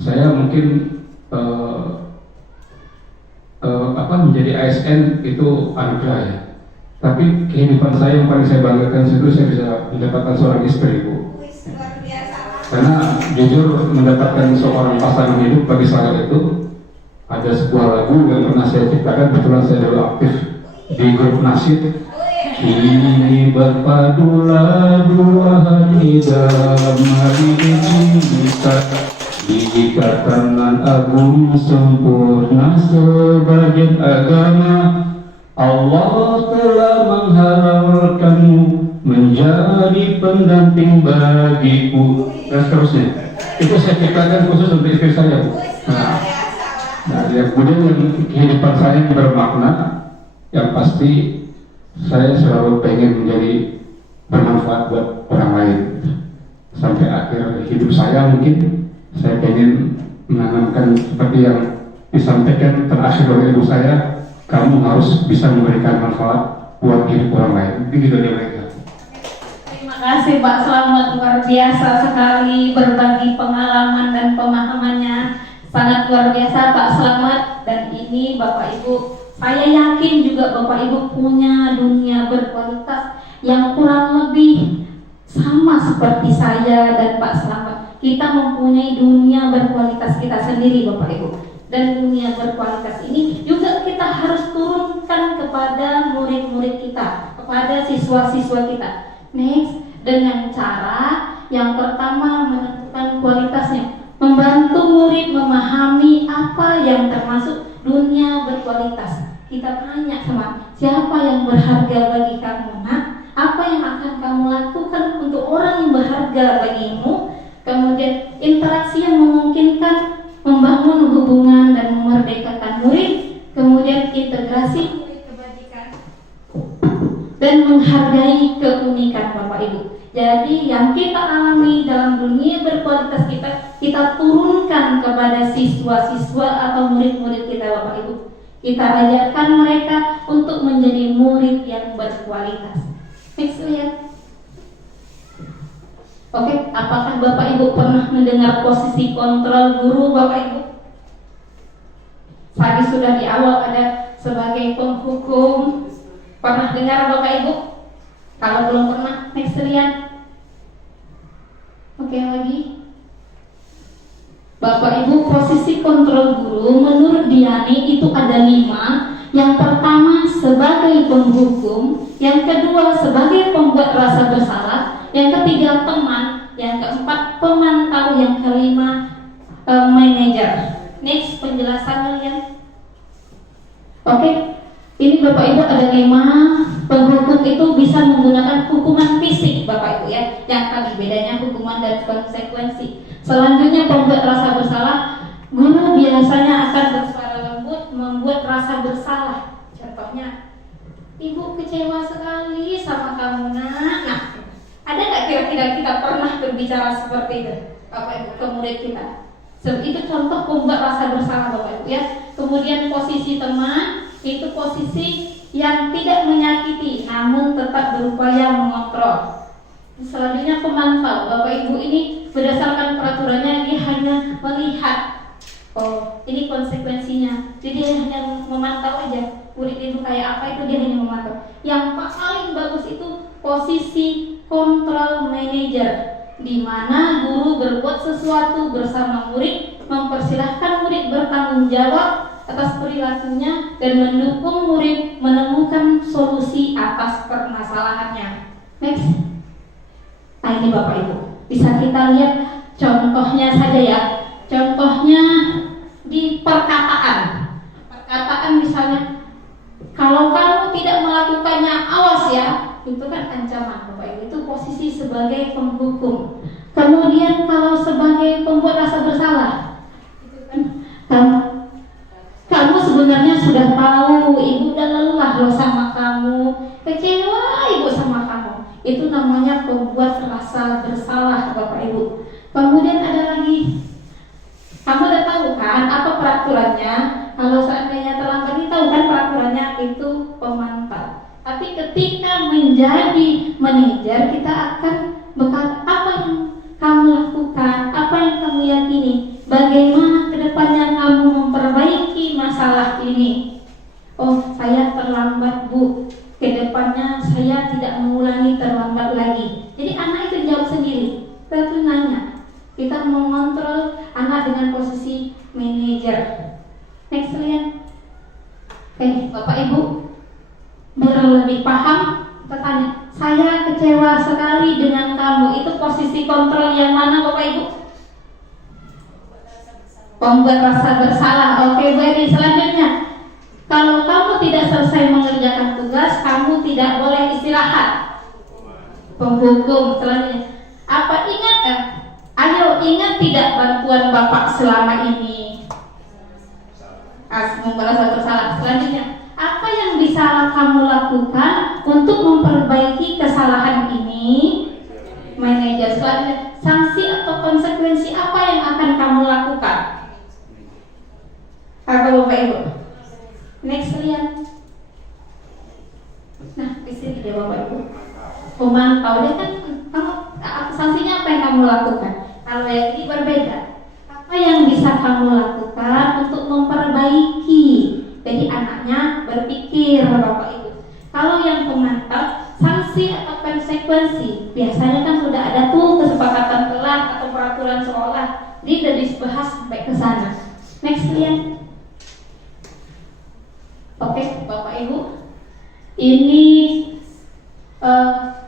saya mungkin menjadi ASN itu anugerah ya. Tapi kehidupan saya yang paling saya banggakan itu saya bisa mendapatkan seorang istri Bu. Karena jujur mendapatkan seorang pasangan hidup bagi saya itu Ada sebuah lagu yang pernah saya ciptakan, kebetulan saya dulu aktif di grup nasyid. Kini berpadulah dua hati dalam hari ini kita diikatan agung sempurna sebagian agama. Allah telah menghalalkanmu menjadi pendamping bagiku, dan seterusnya. Itu saya ciptakan khusus untuk istri saya, Bu. Nah, kemudian kehidupan saya bermakna, yang pasti saya selalu pengen menjadi bermanfaat buat orang lain. Sampai akhir hidup saya mungkin saya pengen menanamkan seperti yang disampaikan terakhir oleh ibu saya, kamu harus bisa memberikan manfaat buat hidup orang lain. Begitu dia mereka. Terima kasih Pak Slamet, luar biasa sekali berbagi pengalaman dan pemahamannya. Sangat luar biasa Pak Slamet. Dan ini Bapak Ibu, saya yakin juga Bapak Ibu punya dunia berkualitas yang kurang lebih sama seperti saya dan Pak Slamet. Kita mempunyai dunia berkualitas kita sendiri Bapak Ibu. Dan dunia berkualitas ini juga kita harus turunkan kepada murid-murid kita, kepada siswa-siswa kita. Next, dengan cara yang pertama menentukan kualitasnya, membantu murid memahami apa yang termasuk dunia berkualitas. Kita tanya sama siapa yang berharga bagi kamu, nak? Apa yang akan kamu lakukan untuk orang yang berharga bagimu? Kemudian interaksi yang memungkinkan membangun hubungan dan memerdekakan murid. Kemudian integrasi murid kebajikan dan menghargai keunikan Bapak Ibu. Jadi yang kita alami dalam dunia berkualitas kita turunkan kepada siswa-siswa atau murid-murid kita Bapak Ibu. Kita ajarkan mereka untuk menjadi murid yang berkualitas. Next lihat. Oke, apakah Bapak Ibu pernah mendengar posisi kontrol guru Bapak Ibu? Tadi sudah di awal ada sebagai penghukum. Pernah dengar Bapak Ibu? Kalau belum pernah, next lihat. Oke, lagi. Bapak Ibu, posisi kontrol guru menurut Diani itu ada 5. Yang pertama sebagai penghukum, yang kedua sebagai pembuat rasa bersalah, yang ketiga teman, yang keempat pemantau, yang kelima manajer. Next penjelasannya ya. Oke, ini Bapak Ibu ada 5. Penghukum itu bisa menggunakan hukuman fisik Bapak Ibu ya. Yang tadi bedanya hukuman dan konsekuensi. Selanjutnya pembuat rasa bersalah, guru biasanya akan bersuara lembut membuat rasa bersalah. Contohnya, ibu kecewa sekali sama kamu nak. Nah, ada nggak kira-kira kita pernah berbicara seperti itu Bapak Ibu ke murid kita? Itu contoh pembuat rasa bersalah Bapak Ibu ya. Kemudian posisi teman itu posisi yang tidak menyakiti namun tetap berupaya mengontrol. Selanjutnya pemantau Bapak Ibu, ini berdasarkan peraturannya dia hanya melihat. Oh, ini konsekuensinya. Jadi dia hanya memantau aja. Murid itu kayak apa itu dia hanya memantau. Yang paling bagus itu posisi kontrol manager, di mana guru berbuat sesuatu bersama murid, mempersilahkan murid bertanggung jawab atas perilakunya dan mendukung murid menemukan solusi atas permasalahannya. Next. Nah ini Bapak Ibu, bisa kita lihat contohnya saja ya. Contohnya di perkataan. Perkataan misalnya, kalau kamu tidak melakukannya awas ya. Itu kan ancaman Bapak Ibu, itu posisi sebagai penghukum. Kemudian kalau sebagai pembuat rasa bersalah, itu kan kamu sebenarnya sudah tahu ibu udah lelah loh sama kamu, kecewa ibu sama kamu. Itu namanya pembuat rasa bersalah Bapak Ibu. Kemudian ada lagi, kamu udah tahu kan apa peraturannya? Kalau seandainya terlanggar, tahu kan peraturannya itu pemantau. Tapi ketika menjadi manajer, kita akan berkata apa yang kamu lakukan, apa yang kamu yakini, bagaimana kedepannya kamu memperbaiki masalah ini. Oh, saya terlambat Bu, kedepannya saya tidak mengulangi terlambat lagi. Jadi anak itu jawab sendiri. Kita tuh nanya, kita mengontrol anak dengan posisi manajer. Next lihat. Oke, Bapak Ibu, biar lebih paham, bertanya, saya kecewa sekali dengan kamu. Itu posisi kontrol yang mana, Bapak Ibu? Membuat rasa bersalah. Oke, baik. Selanjutnya, kalau kamu tidak selesai mengerjakan tugas, kamu tidak boleh istirahat. Penghukum. Selanjutnya, apa ingat? Ayo ingat tidak bantuan Bapak selama ini? Membuat rasa bersalah. Selanjutnya, apa yang bisa kamu lakukan untuk memperbaiki kesalahan ini? Manajer. Selanjutnya, sanksi atau konsekuensi apa yang akan kamu lakukan? Apa Bapak Ibu? Next lihat. Nah, di sini dia Bapak Ibu. Memantau dia kan, kamu sanksinya apa yang kamu lakukan? Kalau yang ini berbeda. Apa yang bisa kamu lakukan untuk memperbaiki? Jadi anaknya berpikir Bapak Ibu. Kalau yang pemantau, sanksi atau konsekuensi biasanya kan sudah ada tuh kesepakatan kelas atau peraturan sekolah. Jadi sudah dibahas sampai ke sana. Next lihat. Oke, Bapak Ibu, ini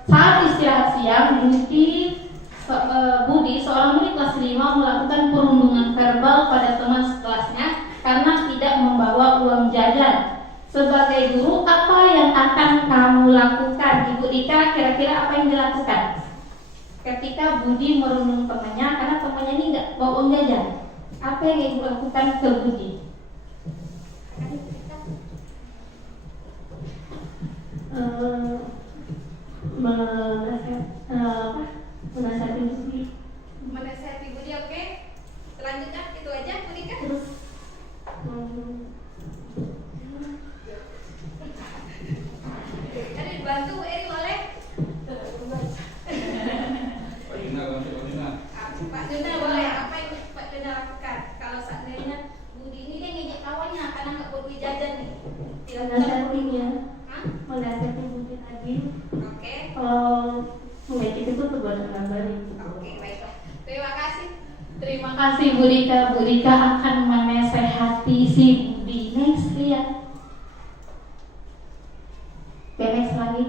saat istirahat siang, Budi, seorang murid kelas 5 melakukan perundungan verbal pada teman sekelasnya karena tidak membawa uang jajan. Sebagai guru, apa yang akan kamu lakukan? Ibu Dika, kira-kira apa yang dilakukan ketika Budi merundung temannya karena temannya ini nggak bawa uang jajan? Apa yang ibu lakukan ke Budi? Menasihati Budi. Menasihati Budi, oke. Selanjutnya itu aja, Budi kan? Terus Ada dibantu Bu Eri boleh? Pak Juna boleh. Apa yang Pak Juna lakukan? Kalau seandainya Budi ini dia ngejek kawannya karena nggak bawa duit jajan nih. menasihatinya, menasihati Budi lagi. Oke. Baik itu teman-teman baru. Oke, baiklah. Terima kasih. Terima kasih Bu Rika. Bu Rika akan menasehati si Budi. Next lihat. Oke, next lagi.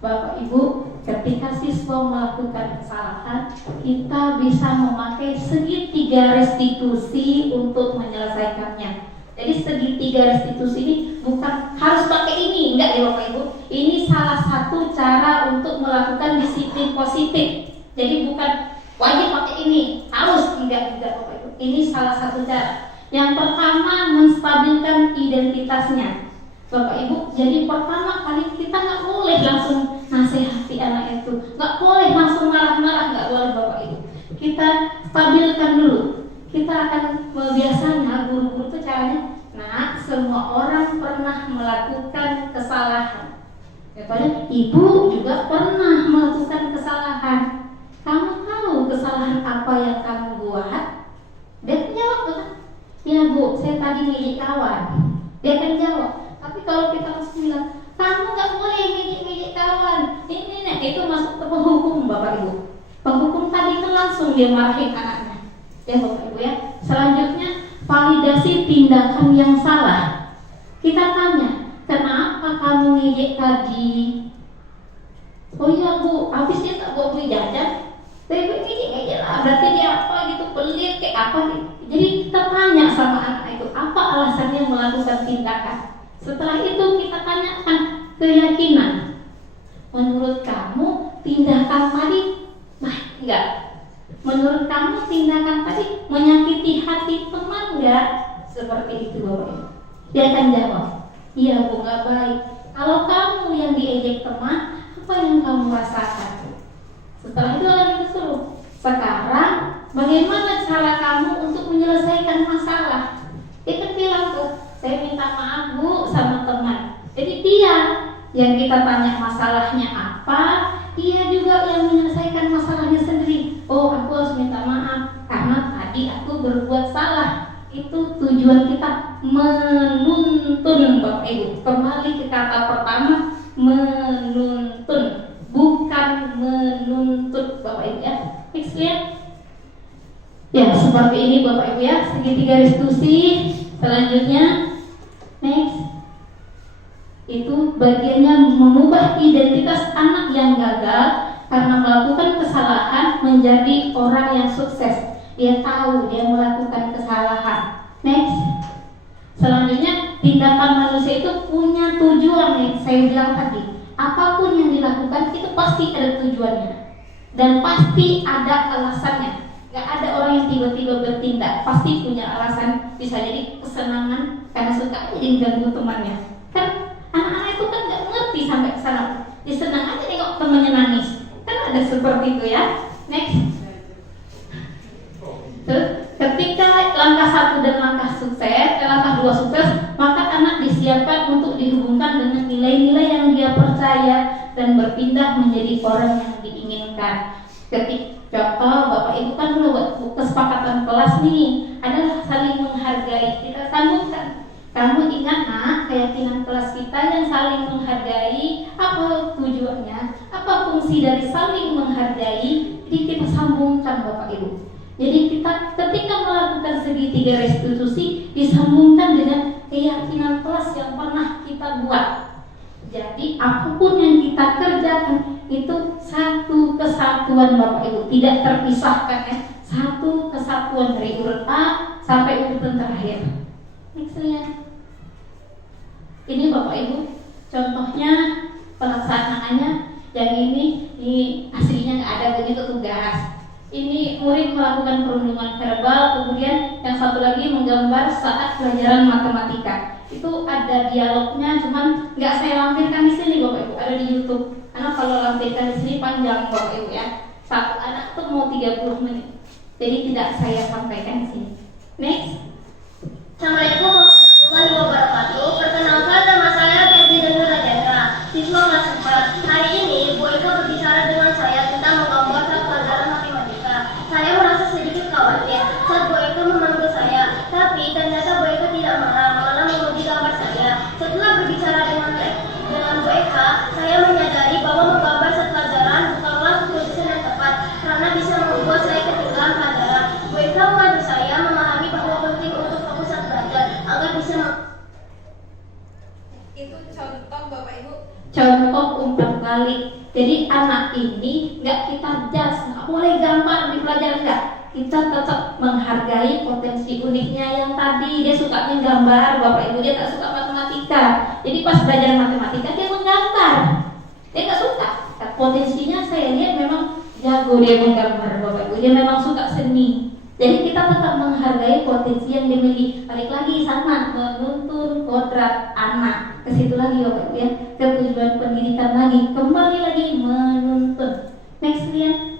Bapak Ibu, ketika siswa melakukan kesalahan, kita bisa memakai segitiga restitusi untuk menyelesaikannya. Jadi segitiga restitusi ini bukan harus pakai ini, enggak ya Bapak Ibu. Ini salah satu cara untuk melakukan disiplin positif. Jadi bukan wajib pakai ini, harus enggak Bapak Ibu. Ini salah satu cara. Yang pertama, menstabilkan identitasnya. Bapak Ibu, jadi pertama kali kita nggak boleh langsung nasihati anak itu, nggak boleh langsung marah-marah, nggak boleh Bapak Ibu. Kita stabilkan dulu. Kita akan biasanya guru-guru itu caranya, nah semua orang pernah melakukan kesalahan. Daripada ibu juga pernah melakukan kesalahan. Kamu tahu kesalahan apa yang kamu buat? Dia akan jawab kan? Ya Bu, saya tadi ngejek kawan. Dia akan jawab. Tapi kalau kita langsung bilang, kamu nggak boleh ngejek kawan. Ini itu masuk ke penghukum Bapak Ibu. Penghukum tadi kan langsung dia marahin anaknya. Ya Bapak Ibu ya. Selanjutnya validasi tindakan yang salah. Kita tanya, kenapa kamu ngejek tadi? Oh iya Bu, habis dia tak bawa beli jajan. Tapi ngejek lah, berarti dia apa gitu, pelit kayak apa gitu. Jadi kita tanya sama anak itu, apa alasannya melakukan tindakan. Setelah itu kita tanyakan keyakinan. Menurut kamu tindakan tadi baik enggak? Menurut kamu tindakan tadi menyakiti hati teman enggak? Seperti itu Bapak Ibu. Dia akan jawab, iya Bu, enggak baik. Kalau kamu yang diejek teman, apa yang kamu rasakan? Setelah itu lagi disuruh, sekarang bagaimana cara kamu untuk menyelesaikan masalah? Dia kan bilang tuh, saya minta maaf Bu sama teman. Jadi dia yang kita tanya masalahnya apa, dia juga yang menyelesaikan masalahnya sendiri. Oh, aku harus minta maaf karena tadi aku berbuat salah. Itu tujuan kita, menuntun Bapak Ibu. Kembali ke kata pertama, menuntun, bukan menuntut Bapak Ibu ya. Next lihat. Ya, seperti ini Bapak Ibu ya, segitiga restitusi. Selanjutnya, next, itu bagiannya mengubah identitas anak yang gagal karena melakukan kesalahan menjadi orang yang sukses. Dia tahu dia melakukan kesalahan. Next, selanjutnya tindakan manusia itu punya tujuan yang saya bilang tadi. Apapun yang dilakukan itu pasti ada tujuannya dan pasti ada alasannya. Gak ada orang yang tiba-tiba bertindak, pasti punya alasan. Bisa jadi kesenangan karena suka jadi ganggu temannya. Kan anak-anak itu kan gak ngerti sampai ke sana. Dia senang aja nengok temannya nangis. Kan ada seperti itu ya. Next. Terus ketika langkah 1 dan langkah sukses, langkah 2 sukses, maka anak disiapkan untuk dihubungkan dengan nilai-nilai yang dia percaya dan berpindah menjadi orang yang diinginkan. Contoh, Bapak Ibu kan dulu buat kesepakatan kelas nih, adalah saling menghargai. Kita sambungkan. Kamu ingat nak, keyakinan kelas kita yang saling menghargai, apa tujuannya? Apa fungsi dari saling menghargai? Jadi kita sambungkan Bapak Ibu. Jadi kita ketika melakukan segitiga restitusi disambungkan dengan keyakinan kelas yang pernah kita buat. Jadi apapun yang kita kerjakan itu satu kesatuan Bapak Ibu, tidak terpisahkan ya. Satu kesatuan dari urut A sampai urutan terakhir. Next lihat. Ini Bapak Ibu contohnya pelaksanaannya. Yang ini aslinya nggak ada begitu tugas. Ini murid melakukan perundungan verbal, kemudian yang satu lagi menggambar saat pelajaran matematika. Itu ada dialognya, cuman nggak saya lampirkan di sini Bapak Ibu, ada di YouTube. Karena kalau lampirkan di sini panjang Bapak Ibu ya. Satu anak tuh mau 30 menit. Jadi tidak saya sampaikan di sini. Next. Assalamualaikum warahmatullahi wabarakatuh. Perkenalkan, nama saya Kevin Rajendra, siswa kelas 4. Hari ini Bu Eka berbicara dengan saya tentang menggambar saat pelajaran matematika. Saya merasa sedikit khawatir saat Bu Eka memanggil saya, tapi ternyata Bu Eka tidak marah, malah memuji gambar saya. Setelah berbicara dengan Bu Eka, saya menyadari bahwa menggambar saat pelajaran bukanlah keputusan yang tepat karena bisa membuat saya ketinggalan pelajaran. Bu Eka mengajak saya memahami bahwa penting untuk fokus saat belajar agar bisa Itu contoh Bapak Ibu. Contoh umpan balik. Jadi anak ini nggak kita judge, nggak boleh gambar di pelajaran, nggak. Kita tetap menghargai potensi uniknya yang tadi. Dia sukanya gambar, Bapak Ibu, dia tak suka matematika. Jadi pas belajar matematika dia menggambar. Dia nggak suka. Potensinya saya lihat memang jago dia menggambar, Bapak Ibu. Dia memang suka seni. Jadi kita tetap menghargai potensi yang dimiliki. Balik lagi sama menuntun kodrat anak. Ke situ lagi Bapak Ibu ya. Ke tujuan pendidikan lagi. Kembali lagi menuntun. Next lihat.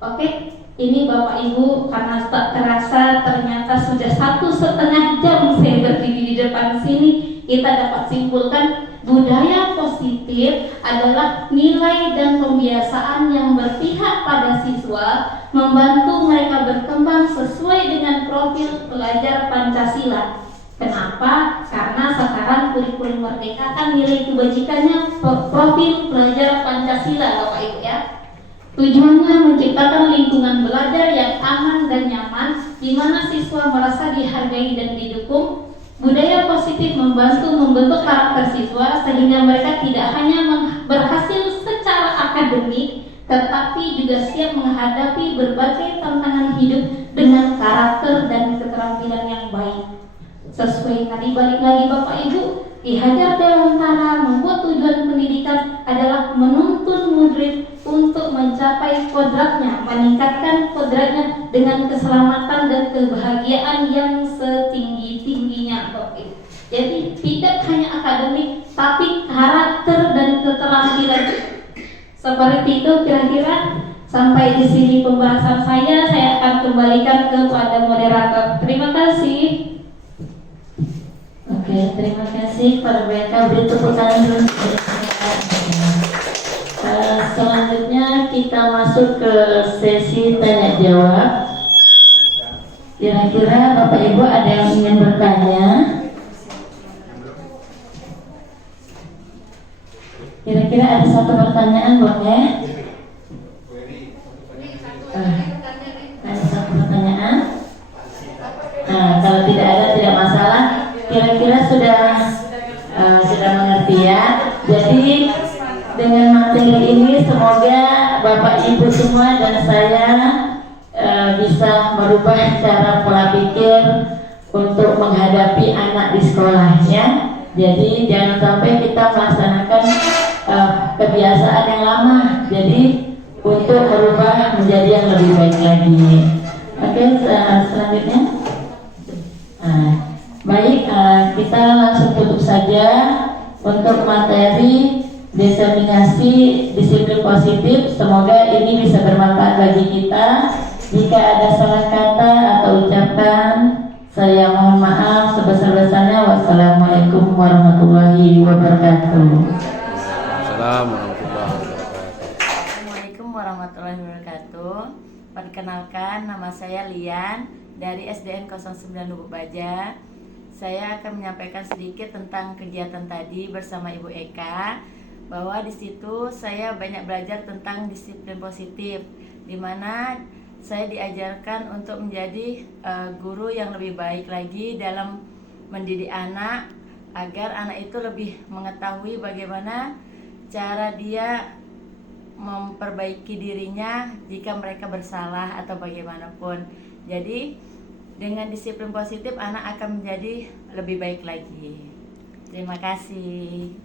Oke. Ini Bapak Ibu karena tak terasa ternyata sudah 1,5 jam saya berdiri di depan sini. Kita dapat simpulkan budaya positif adalah nilai dan pembiasaan yang berpihak pada siswa, membantu mereka berkembang sesuai dengan profil pelajar Pancasila. Kenapa? Karena sekarang kurikulum Merdeka kan nilai kebajikannya profil pelajar Pancasila Bapak Ibu ya. Tujuannya menciptakan lingkungan belajar yang aman dan nyaman di mana siswa merasa dihargai dan didukung. Budaya positif membantu membentuk karakter siswa sehingga mereka tidak hanya berhasil secara akademik, tetapi juga siap menghadapi berbagai tantangan hidup dengan karakter dan keterampilan yang baik. Sesuai tadi balik lagi Bapak Ibu, Ki Hajar Dewantara membuat tujuan pendidikan adalah menuntun murid untuk mencapai kodratnya, meningkatkan kodratnya dengan keselamatan dan kebahagiaan yang setinggi-tingginya Bapak Ibu. Jadi tidak hanya akademik, tapi karakter dan keterampilan. Seperti itu kira-kira. Sampai di sini pembahasan saya akan kembalikan kepada moderator. Terima kasih. Oke, terima kasih kepada mereka. Beri tepuk tangan dulu. Selanjutnya kita masuk ke sesi tanya jawab. Kira-kira Bapak Ibu ada yang ingin bertanya? Kira-kira ada satu pertanyaan boleh? Ada satu pertanyaan? Nah, kalau tidak ada tidak masalah. ini semoga Bapak Ibu semua dan saya bisa merubah cara pola pikir untuk menghadapi anak di sekolah ya. Jadi jangan sampai kita melaksanakan kebiasaan yang lama. Jadi untuk merubah menjadi yang lebih baik lagi. Oke, selanjutnya. Baik, kita langsung tutup saja untuk materi diseminasi disiplin positif. Semoga ini bisa bermanfaat bagi kita. Jika ada salah kata atau ucapan, saya mohon maaf sebesar-besarnya. Wassalamualaikum warahmatullahi wabarakatuh. Assalamualaikum warahmatullahi wabarakatuh. Perkenalkan, nama saya Lian dari SDN 09 Lubuk Baja. Saya akan menyampaikan sedikit tentang kegiatan tadi bersama Ibu Eka, bahwa di situ saya banyak belajar tentang disiplin positif, di mana saya diajarkan untuk menjadi guru yang lebih baik lagi dalam mendidik anak, agar anak itu lebih mengetahui bagaimana cara dia memperbaiki dirinya jika mereka bersalah atau bagaimanapun. Jadi dengan disiplin positif anak akan menjadi lebih baik lagi. Terima kasih.